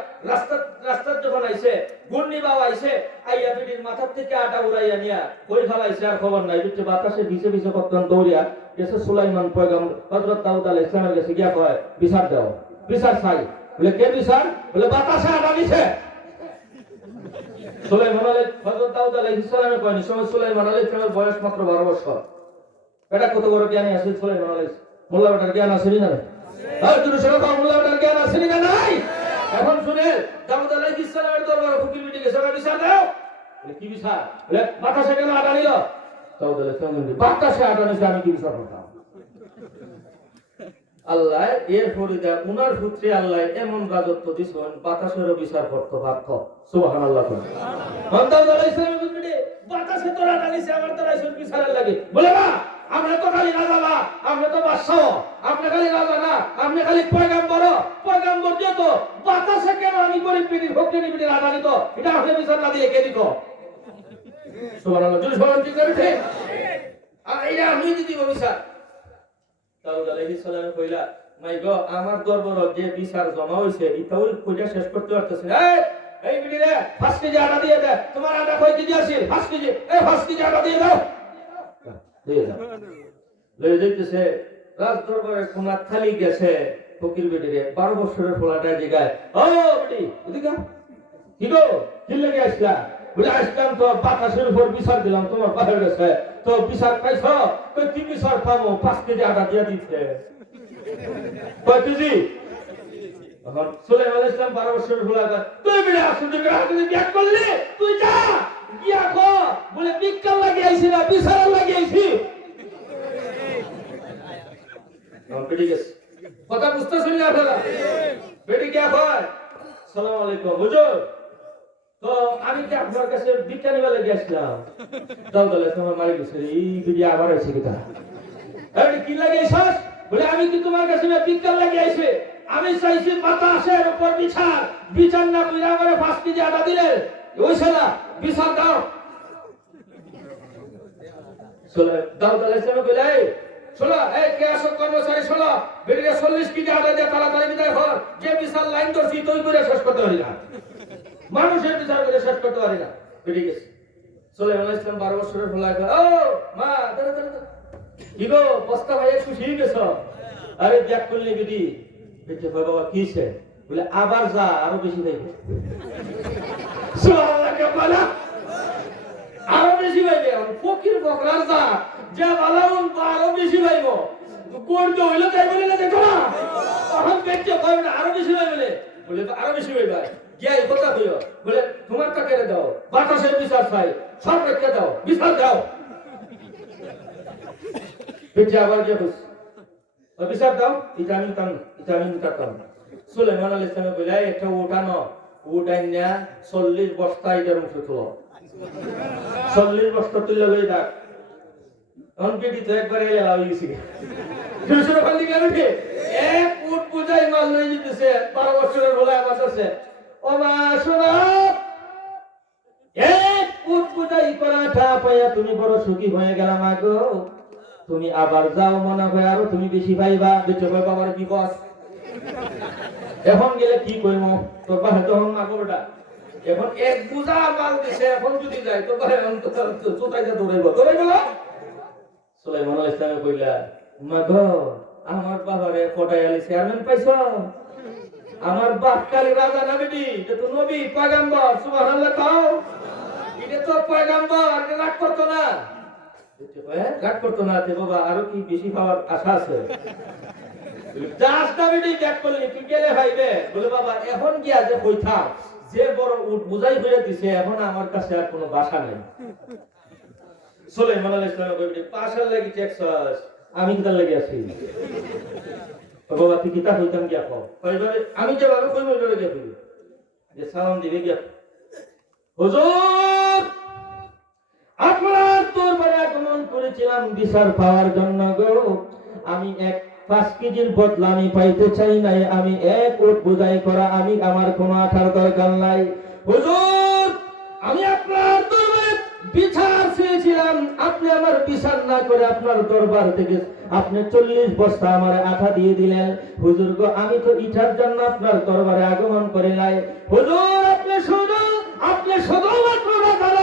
রাস্তার যখন আইছে গুন্নি বাবা আইছে আইয়া বিডির মাথার থেকে আটা উড়াইয়া নিয়া কই ফেলাইছে আর খবর নাই বিচ্ছে বাতাসে ভিজে ভিজে কতক্ষণ দৌড়িয়া গেছে সুলাইমান পয়গম্বর হযরত দাউদ আলাইহিস সালামের কাছে গিয়া কয় বিচার দাও বিচার চাই বলে কে বিচার বলে বাতাসে আটা দিছে সুলাইমান আলাইহিস হযরত দাউদ আলাইহিস সালামের কয়নি সময় সুলাইমান আলাইহিস সালামের বয়স মাত্র 12 বছর এটা কত বড় জ্ঞানী আছে সুলাইমান আলাইহিস মোল্লা বেটার জ্ঞান আছে না আর তুমি শুনো মোল্লা বেটার জ্ঞান আছে না নাই এখন শুনে দাউদ আলাইহিস সালামের দরবারে ফকির বিটি গেছে বিচার দাও বলে কি বিচার বলে বাতাসে কেন আটা নিল দাউদ আলাইহিস সালাম বলে বাতাসে আটা নিছে আমি কি বিচার করতাম আল্লাহ এর ফরিদা উনার পুত্রে আল্লাহ এমন রাজত্ব দিছেন বাতাসেরও বিচার করতে পারত সুবহানাল্লাহ সুবহানাল্লাহ দাউদ আলাইহিস সালাম বলে বাতাসে তোরা ডালিছে আমার দ্বারা শুন বিচারের লাগে বলে না আমরা তো খালি রাজা না আমরা তো বাদশা আপনি খালি রাজা না আপনি খালি পয়গাম্বর দিয়ে তো বাতাসে কেন আমি গরিব পিটির ভক্তি নিবিটি রাজা দিত এটা আপনি বিচার না দিয়ে কে দিত সুবহানাল্লাহ জোরে বলেন ঠিক আছে আর এটা আমি দিব বিচার দাউদ আলাইহিস সালাম কইলা মাই গো আমার দরবারে যে বিচার জমা হইছে এটাও কইটা শেষ করতে পারতেছ না এই বিটি রে 5 কেজি আটা দিয়ে দে তোমার আটা কয় কেজি আছে 5 কেজি এই 5 কেজি আটা দিয়ে দাও দিয়ে দাও লয়ে যাইতেছে রাজ দরবারে কোনা খালি গেছে ফকির বিটি রে 12 বছরের ফলাটা জিগায় ও বিটি এদিকে কি গো কি লাগে আসলা বলে আসলাম তো বাতাসের উপর বিচার দিলাম তোমার পাহাড় গেছে তো বিচার পাইছো কই কি বিচার পাবো 5 কেজি আটা দিয়া দিতে কয় কেজি এখন সুলাইমান আলাইহিস সালাম 12 বছরের ফলাটা তুই বিড়া আসুন হাতে বিয়া করলি তুই যা গিয়া কো বলে বিক্কাল লাগি আইছি না বিচার লাগি আইছি বেটি গেছে কথা বুঝতেছেন না আপনারা বেটি কি কয় আসসালামু আলাইকুম হুজুর তো আমি কি আপনার কাছে বিজ্ঞানী বলে গেছিলাম দাউদ আলাইহিস সালাম মারি গেছে এই বিডি আবার আইছে কিটা এই কি লাগে শ্বাস বলে আমি কি তোমার কাছে বিজ্ঞান লাগে আইছে আমি চাইছি বাতাসের উপর বিচার না কইরা আমারে 5 কেজি আটা দিলে ওইছে না বিচার দাও চলে দাউদ আলাইহিস সালাম কইলে শোনো এই কে আসো কর্মচারী শোনো বেরিয়ে 40 কেজি আটা দিয়ে তাড়াতাড়ি বিদায় কর যে বিচার লাইন তো তুই করে শেষ করতে পারি না মানুষের বিচার করে শেষ করতে পারি না বেরিয়ে গেছে সুলাইমান আলাইহিস সালাম 12 বছরের ফলায় ও মা দাঁড়া কি গো বস্তা ভাই খুশি হয়ে গেছো আরে দেখ করলি বিডি বেঁচে বাবা কিছে বলে আবার যা আরো বেশি পাইবে সুবহানাল্লাহ কে বলা আরো বেশি পাইবে ফকির বকরার যা যে বালাউন আরো বেশি পাইবো কোন তো হইলো তাই বলে না দেখো না তখন বেঁচে কই না আরো বেশি পাইবে বলে আরো বেশি পাইবে গিয়া এই কথা কইও বলে তোমার টাকা দাও বাতাসের বিচার চাই সব রেখে দাও বিচার দাও বেঁচে আবার গিয়ে বস বিচার দাও ইতামিন কাম সুলাইমান আলাইহিস সালাম কইলা একটা উঠানো উঠাইনা 40 বস্তা এটার মুখে তুলো 40 বস্তা তুলে লই দাও অনকেটি তো একবার এলে লাভ হইছে দুশো খালি গেলকে এক উট পূজাই মাল লই দিতেছে 12 বছরের ভোলায় বাঁচাছে ও মা শোনো এক উট পূজাই করাটা পায়া তুমি বড় সুখী হয়ে গেলা মা গো তুমি আবার যাও মনে হয় আরো তুমি বেশি পাইবা বেঁচে কই বাবার কি কস এখন গেলে কি কইম তোর বাহে তখন মা গোটা এখন এক বুঝা মাল দিছে এখন যদি যাই তো বাহে অন্তত চোটাইতে দৌড়াইব না সুলাইমান আলাইহিস সালাম কইলা মা গো আমার বাবারে ফটাই আলি চেয়ারম্যান পাইছো আমার বাপ কালি রাজা না বেটি এটা তো নবী পয়গম্বর সুবহানাল্লাহ কও এটা তো পয়গম্বর রাগ করতো না রাগ করতো না তে বাবা আরো কি বেশি পাওয়ার আশা আছে জাস্ট বেটি ব্যাক করলি তুই গেলে ভাইবে বলে বাবা এখন গিয়া যে কইতা যে বড় উট বুঝাই হয়ে দিছে এখন আমার কাছে আর কোনো ভাষা নাই সুলাইমান আলাইহিস সালাম কইবে পাশার লাগি টেক্সাস আমি কিতার লাগি আছি বাবা তুই কিতা হইতাম গিয়া কও কইবে আমি যে বাবা কইব ওইভাবে গিয়া কইবে যে সালাম দিবে গিয়া হুজুর আপনার দরবারে আগমন করেছিলাম বিচার পাওয়ার জন্য গো আমি 5 কেজির বদলা আমি পাইতে চাই নাই আমি এক উট বুঝাই করা আমি আমার কোনো আঠার দরকার নাই হুজুর আমি আপনার দরবারে বিচার চেয়েছিলাম ইসলাম আপনি আমার বিচার না করে আপনার দরবার থেকে আপনি 40 বস্তা আমার আঠা দিয়ে দিলেন। হুজুর গো, আমি তো ইটার জন্য আপনার দরবারে আগমন করি নাই। হুজুর, আপনি শুধুমাত্র রাখাল,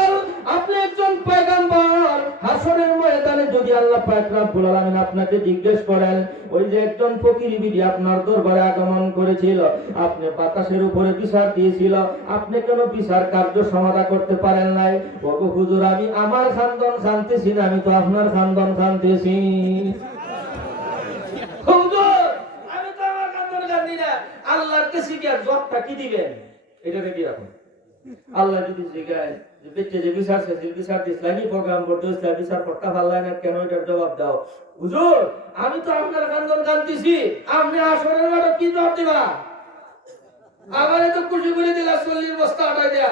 আপনি একজন পয়গম্বর। হাসরের ময়দানে যদি আল্লাহ পাক রব্বুল আলামিন আপনাকে জিজ্ঞেস করেন, ওই যে একজন ফকির বিবি আপনার দরবারে আগমন করেছিল, আপনি বাতাসের উপরে বিচার দিয়েছিল, আপনি কেন বিচার কার্য সমাধা করতে পারেন নাই? ওগো হুজুর, আমি আমার খানদান খানতেছি না, আমি তো আপনার খানদান খানতেছি। হুজুর, আমি তো আমার খানদান খানতি না। আল্লাহর কাছে কি আর জবটা কি দিবেন? এটা রেডি রাখুন। আল্লাহ যদি জিজ্ঞাসা যে বেঁচে যে বিচার শেষে বিচার দিসলানি প্রোগ্রাম করতে হচ্ছে, বিচার করতে পারলাই না কেন, এটার জবাব দাও। হুজুর, আমি তো আপনার খানদান খানতেছি, আপনি আসরের মাঠে কি জবাব দিবা? আমারে তো খুশি করে দিলা 40 বস্তা আটা দেয়া,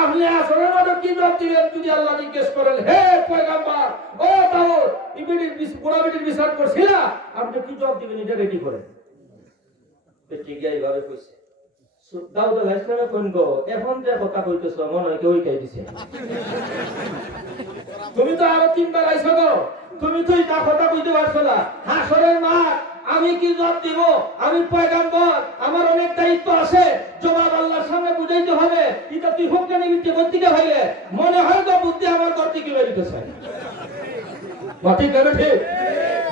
আপনি আসরের মাঠে কি জবাব দিবেন যদি আল্লাহ জিজ্ঞেস করেন, হে পয়গম্বর, ও দাউদ, ইবিডির বুড়া বিটির বিচার করছিলা, আপনি কি জবাব দিবেন? এটা রেডি করেন। ঠিক এইভাবে কইছে দাউদ আলাইহিস সালামে কোন গো, এখন যে কথা কইতেছ মনে হয় কেউ কই দিছে। তুমি তো আরো 3 বার আইছো গো, তুমি তো এটা কথা কইতে পারছো না। হাসরের মাঠ আমি কি জবাব দিব? আমি পয়গম্বর, আমার অনেক দায়িত্ব আছে, জবাব আল্লাহর সামনে বুঝাইতে হবে। এটা তুই হুককে নিমিত্তে বর্তিকে হইলে মনে হয় তো বুদ্ধি আমার ঘর থেকে বেরিতেছে। ঠিক আছে, ঠিক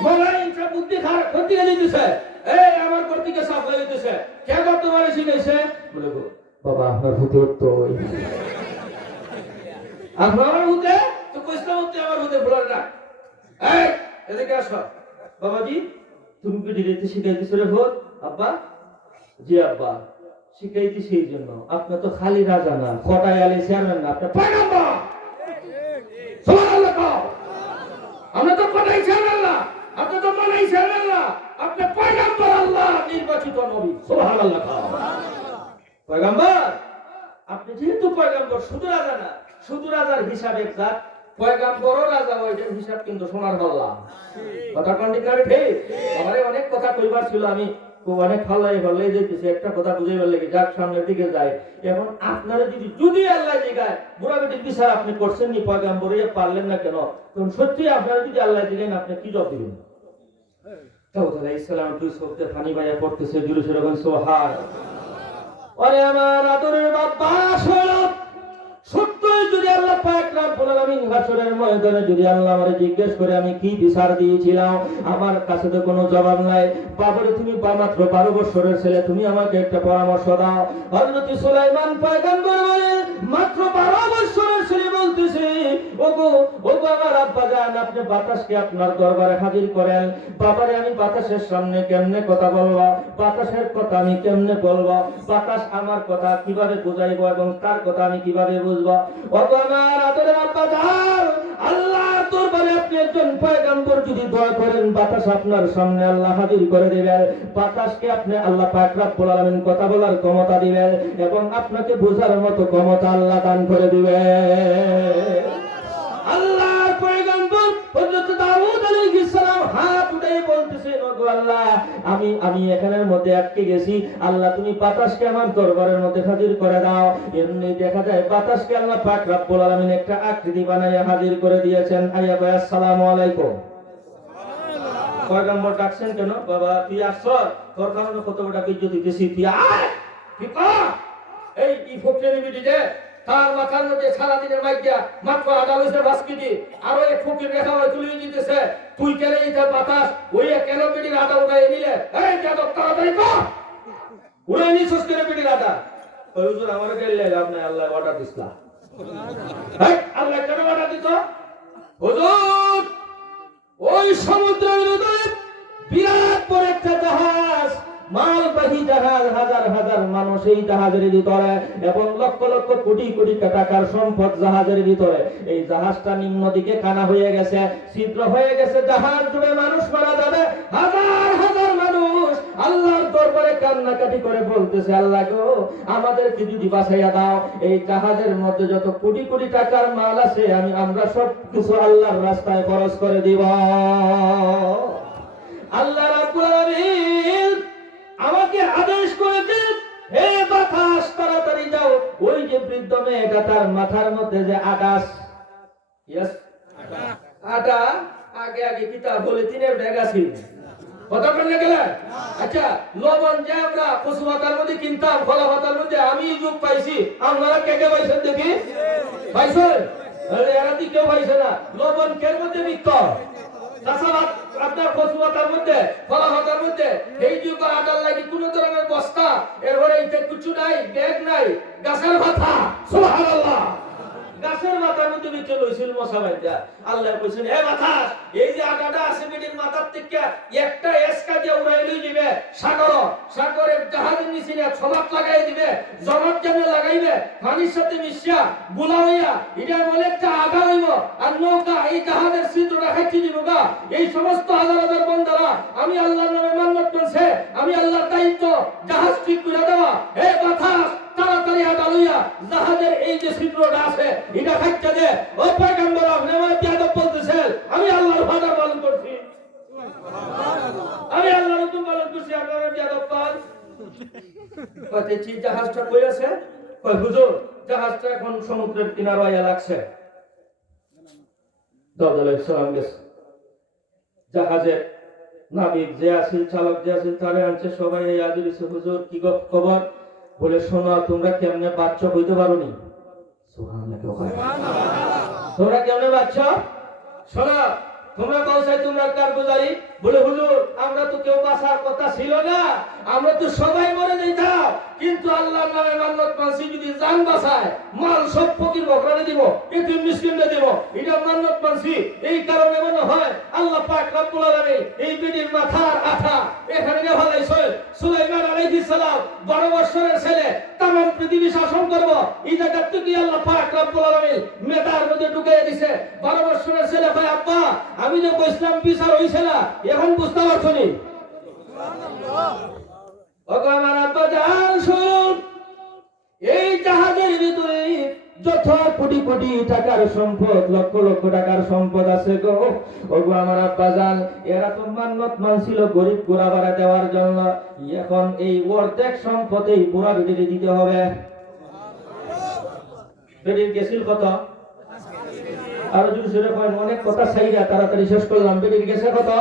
মনে হয় ইনসা বুদ্ধি খারাপ বর্তিকে দিতেছে, এই আমার ঘর থেকে সাফ হয়ে দিতেছে। কে গো তোমারে শিখাইছে? বলে গো বাবা, আপনার হুতে তো আপনার হুতে তো কইছলাম হুতে আমার হুতে বলার না। এই এদিকে আসো বাবাজি, তুমি কি দিতে শিখাইতেছো রে ভোর? আব্বা, জি আব্বা, শিখাইতে সেই জন্য। আপনি তো খালি রাজা না, খটাই আলী চেয়ারম্যান না, আপনি পয়গম্বর। সুবহানাল্লাহ। আপনি তো খটাই চেয়ারম্যান না, আপনি তো মালাই চেয়ারম্যান না, আপনি পয়গম্বর, আল্লাহ নির্বাচিত নবী। সুবহানাল্লাহ। পয়গম্বর, আপনি যেহেতু পয়গম্বর, শুধু রাজা না, শুধু রাজার হিসাব এক জাত, পয়গম্বরও রাজা, ওইটার হিসাব কিন্তু সোনার হল্লা। কথা কোন ঠিক না? ঠিক। আমারে অনেক কথা কইবার ছিল, আমি অনেক ফালাই ফালাই যেতেছি, একটা কথা বুঝাইবার লাগে, যাক সামনের দিকে যায়। এখন আপনারা যদি আল্লাহ জিগায় বুড়া বেটির বিচার আপনি করছেন নি, পয়গম্বরে পারলেন না কেন, তখন সত্যি আপনারা যদি আল্লাহ জিগান, আপনি কি জবাব দিবেন? দাউদ আলাইহিস সালাম দুই চোখে পানি বাইয়া পড়তেছে, জোরে সোরে বলেন সুবহানাল্লাহ। ওরে আমার আদরের বাবা, শোনো, সত্যই যদি আল্লাহ পাক রব্বুল আলামিন হাসরের ময়দানে যদি আল্লাহ আমারে জিজ্ঞেস করে আমি কি বিচার দিয়েছিলাম, আমার কাছে তো কোনো জবাব নাই। বাবারে, তুমি মাত্র 12 বছরের ছেলে, তুমি আমাকে একটা পরামর্শ দাও। হযরত সুলাইমান পয়গম্বর বলেন, মাত্র 12 বছরের ছেলে বলতেছে, ওগো আমার আব্বা জান, আপনি বাতাসকে আপনার দরবারে হাজির করেন। বাবারে, আমি বাতাসের সামনে কেমনে কথা বলবো? বাতাসের কথা আমি কেমনে বলবো? বাতাস আমার কথা কিভাবে বুঝাইবো এবং তার কথা আমি কিভাবে বুঝবো? ওগো আমার আদরের আব্বা জান, আল্লাহর দরবারে আপনি একজন পয়গম্বর যদি দোয়া করেন, বাতাস আপনার সামনে আল্লাহ হাজির করে দিবেন। বাতাসকে আপনি আল্লাহ পাক রব্বুল আলামিন কথা বলার ক্ষমতা দিবেন এবং আপনাকে বোঝার মতো ক্ষমতা আল্লাহ দান করে দিবেন। আল্লাহর পয়গম্বর হযরত দাউদ আলাইহিস সালাম হাত উঠিয়ে বলতেছেন, ওগো আল্লাহ, আমি এখানের মধ্যে আটকে গেছি, আল্লাহ তুমি বাতাসকে আমার দরবারের মধ্যে হাজির করে দাও। এমনি দেখা যায় বাতাসকে আল্লাহ পাক রব্বুল আলামিন একটা আকৃতি বানাইয়া হাজির করে দিয়েছেন। আইয়া ভাই, আসসালামু আলাইকুম। পয়গম্বর ডাকছেন কেন? বাবা তুই আসছ, তোর কারণে কত বড় বিদ্যুৎ দিতেছি, তুই আয়। কি কর এই ফকিরের বিটিতে তার মাথার মধ্যে সারাদিনের মাইকিয়া মাত্র আধা হয়েছে বাস্কিটি, আরো এক ফকির রেখা হয়ে তুলে দিতেছে, তুই কেন এটা বাতাস ওই কেন বিটির আধা উড়াই নিলে? এই যাদব, তাড়াতাড়ি কর, উড়াই নিছিস কেন বিটির আধা? ওই হুজুর আমার গেলে আপনি আল্লাহ অর্ডার দিছলা। আল্লাহ কেন অর্ডার দিত? হুজুর, ওই সমুদ্রের ভিতরে বিরাট বড় একটা জাহাজ, মালবাহী জাহাজ, হাজার হাজার মানুষ এই জাহাজের ভিতরে এবং লক্ষ লক্ষ কোটি কোটি টাকার সম্পদ জাহাজের ভিতরে। এই জাহাজটা নিম্ন দিকে কানা হয়ে গেছে, ছিদ্র হয়ে গেছে, জাহাজ ডুবে মানুষ মারা যাবে। হাজার হাজার মানুষ আল্লাহর দরবারে কান্নাকাটি করে বলতেছে, আল্লাহ গো, আমাদেরকে যদি বাঁচাইয়া দাও, এই জাহাজের মধ্যে যত কোটি কোটি টাকার মাল আছে আমরা সব কিছু আল্লাহর রাস্তায় খরচ করে দিব। আল্লাহ রাব্বুল আলামিন আমাকে আদেশ করেছেন, হে বাতাস তাড়াতাড়ি যাও, ওই যে বৃদ্ধ মেয়েটা তার মাথার মধ্যে যে আকাশ আটা আগে আগে কিতাব বলে তিনের ব্যাগ আছে কথা বললে গেলে আচ্ছা লবণ যে আমরা কচু পাতার মধ্যে কিনতাম কলা পাতার মধ্যে আমি যুগ পাইছি আপনারা কে কে পাইছেন দেখি পাইছেন এরা দি কেউ পাইছে না লবণ কের মধ্যে বিক্ত চাষাবাদ আপনার কচু পাতার মধ্যে কলা পাতার মধ্যে এই যুগ আটার লাগি কোন ধরনের বস্তা এরপরে এইটা কিছু নাই ব্যাগ নাই গাছের মাথা সুবহানাল্লাহ গাছের মাথার মধ্যে বিচল হইছিল মশা বাইদা আল্লাহ কইছেন হে মাথা এই যে আটাটা আছে বিডির মাথার থেকে একটা এসকা দিয়ে উড়াই লই দিবে সাগরের জাহাজের নিচে নিয়ে ছলাপ লাগাই দিবে জমাট জামে লাগাইবে পানির সাথে মিশিয়া গুলা হইয়া এটা বলে একটা আগা হইব আর নৌকা এই জাহাজের ছিদ্রটা খাইতে দিব গা এই সমস্ত হাজার হাজার বান্দারা আমি আল্লাহর নামে মান্নত করছে আমি আল্লাহর দায়িত্ব জাহাজ ঠিক করে দেওয়া হে মাথা তাড়াতাড়ি আটা লইয়া জাহাজের এই যে ছিদ্রটা আছে এটা খাইতে দে ও পয়গম্বর আপনি আমায় বিয়াদব বলতেছেন আমি আল্লাহর ভাষা পালন করছি আমি আল্লাহর হুকুম পালন করছি আপনারা বিয়াদব পান কইতে চিজ জাহাজটা কই আছে কই হুজুর জাহাজটা এখন সমুদ্রের কিনারায় লাগছে দাউদ আলাইহিস সালাম গেছে জাহাজের নাবিক যে আছে চালক যে আছে তারে আনছে সবাই এই আদিছে হুজুর কি খবর বলে শোনা তোমরা কেমনে বাচ্চা হইতে পারোনি তোমরা কেমনে বাচ্চা শোনা তোমরা কৌশাই তোমরা কারগুজারি বলে হুজুর আমরা তো কেউ বাঁচার কথা ছিল না আমরা তো সবাই মরে যাইতাম কিন্তু আল্লাহর নামে মান্নত মানছি যদি জান বাঁচায় মাল সব ফকির বকরানে দিব এতিম মিসকিনকে দিব এটা মান্নত মানছি এই কারণে মনে হয় আল্লাহ পাক রব্বুল আলামিন এই বিডির মাথার আঠা এখানে রেফালাইছে সুলাইমান আলাইহিস সালাম 12 বছরের ছেলে তাম পৃথিবী শাসন করব এই জায়গা থেকে আল্লাহ পাক রব্বুল আলামিন মেধার মধ্যে ঢুকিয়ে দিয়েছে 12 বছরের ছেলে কয় আব্বা আমি যে কইছিলাম বিচার হইছে না এখন বুঝতে পারছনি ওগো আমার আব্বা জান শুন এই জাহাজের ভিতরে যত কোটি কোটি টাকার সম্পদ লক্ষ লক্ষ টাকার সম্পদ আছে গো ওগো আমার আব্বা জান এরা তো মান্নত মানছিল গরিব গোরা বাড়া দেওয়ার জন্য এখন এই অর্ধেক সম্পদ এই বুড়া বিটিতে দিতে হবে বেটির গেছিল কত আর যদি সেরকম অনেক কথা চাইরা তাড়াতাড়ি শেষ করলাম বেটির গেছে কত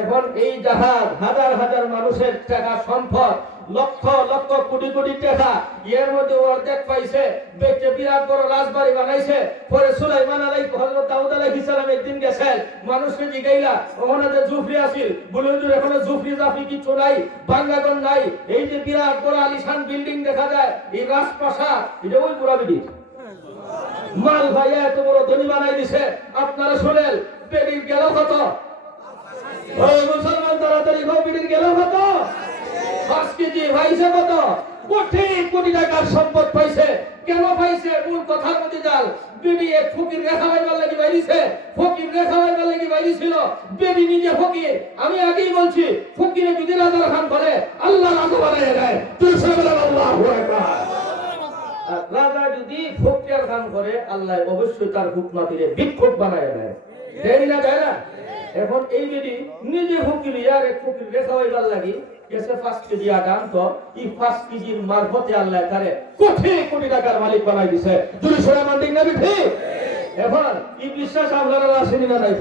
এখন এই জাহাজ হাজার হাজার মানুষের টাকা সম্পদ লক্ষ লক্ষ কোটি কোটি টাকা এর মধ্যে অর্ধেক পাইছে বেচে বিরাট বড় রাজবাড়ি বানাইছে পরে সুলাইমান হযরত দাউদ আলাইহিস সালাম একদিন গেছেন মানুষকে জিগাইলা ওখানে যে জুফরি আছিল বলে হুজুর এখানে জুফরি জাফি কিছু নাই বাংলাগন নাই এই যে বিরাট বড় আলিশান বিল্ডিং দেখা যায় এই রাজপ্রাসাদ এটা ওই পুরা বিল্ডিং মাল ভাইয়া এত বড় ধনী বানাই দিছে আপনারা শুনেন বেডির গেল কত ওই মুসলমান তাড়াতাড়ি ভাই বেডির গেল কত 5 কেজি ভাইছে কত কোটি কোটি টাকার সম্পদ পাইছে কেন পাইছে মূল কথার মধ্যে যাল বেডি এক ফকির রেখা হইবার লাগি বাইরিছে ফকির রেখা হইবার লাগি বাইরিছিল বেডি নিজে ফকির আমি আগেই বলছি ফকিরে যদি রাজার খান করে আল্লাহ রাজা বানায় দেয় তুই সবাই আল্লাহু আকবার রাজা যদি ফকির খান করে আল্লাহ অবশ্যই তার হুকমাতিরে ভিক্ষুক বানায় দেয় দেয় না দেয় না এখন এই বেডি নিজে ফকির আর এক ফকির রেখা হইবার লাগি কেসে 5 কেজি আটা তো এই 5 কেজির মারফতে আল্লাহ তারে কোটি কোটি টাকার মালিক বানাই দিছে যদি সুলাইমান ঠিক না ঠিক এখন এই বিশ্বাস আপনারা আসেনি না নাই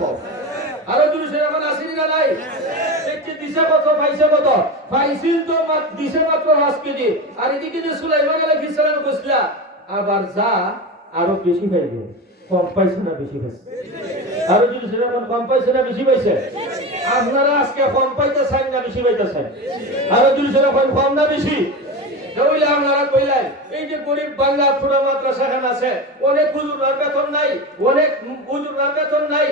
আরো যদি সুলাইমান আসেনি না নাই দেখতে দিছে কত পাইছে কত পাইছিল তো দিছে মাত্র 5 কেজি আর এদিকে যে সুলাইমান আলাইহিস সালাম কইছিলা আবার যা আরো বেশি পাইবে কম পাইছে না বেশি পাইছে আরো যদি সুলাইমান কম পাইছে না বেশি পাইছে আপনারা আজকে কম পাইতে চান না বেশি পাইতে চান আরো যদি সুলাইমান কম না বেশি তাহলে আপনারা কইলাই এই যে গরিব বাংলা পুরা মাদ্রাসাখান আছে অনেক হুজুরের বেতন নাই অনেক হুজুরের বেতন নাই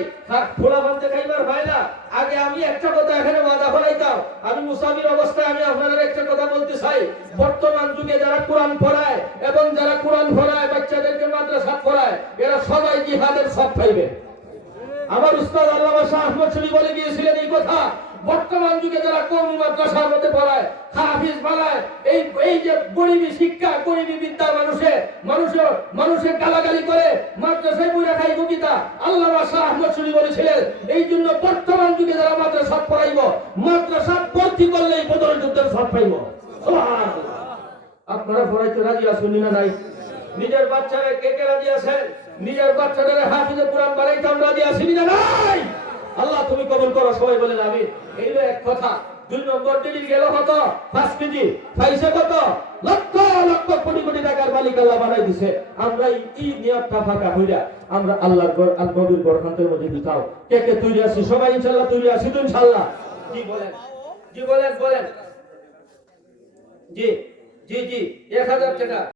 পুরা বানতে খাইবার হয় না আগে আমি একটা কথা এখানে ওয়াদা করাইতাম আমি মুসাফির অবস্থায় আমি আপনাদের একটা কথা বলতে চাই বর্তমান যুগে যারা কোরআন পড়ায় এবং যারা কোরআন পড়ায় বাচ্চাদেরকে মাদ্রাসা পড়ায় এরা সবাই জিহাদের সব পাইবে আমার উস্তাদ আল্লামা শাহ আহমদ শরীফ বলে গিয়েছিলেন এই কথা বর্তমান যুগে যারা কওমি মাদ্রাসার মধ্যে পড়ায় হাফিজ বানায় এই যে গরিবী শিক্ষা গরিবী বিদ্যা মানুষে গালাগালি করে মাদ্রাসায় পড়া খাইব কিতা আল্লামা শাহ আহমদ শরীফ বলেছিলেন এই জন্য বর্তমান যুগে যারা মাদ্রাসা পড়াইব মাদ্রাসা ভর্তি করলেই বদর যুদ্ধের সব পাইব সুবহানাল্লাহ আপনারা পড়াইতে রাজি আছেন না নাই নিজের বাচ্চারা কে কে রাজি আছেন নিজের বাচ্চাদের হাফিজে কোরআন বানাইতে আমরা রাজি আছি না নাই? আল্লাহ তুমি কবুল করো, সবাই বলেন আমিন। এইলো এক কথা। 2 নম্বর দিন গেল কত? 5 কেজি। পয়সা কত? লক্ষ লক্ষ কোটি কোটি টাকার মালিক আল্লাহ বানাই দিছে। আমরা এই নিয়তটা ফাঁকা হইরা আমরা আল্লাহর ঘর আর নবীর ঘর খান্তের মধ্যে দিতাও। কে কে তৈরি আছি? সবাই ইনশাআল্লাহ তৈরি আছি তো ইনশাআল্লাহ? জি বলেন, জি বলেন, বলেন। জি জি জি 1000 টাকা।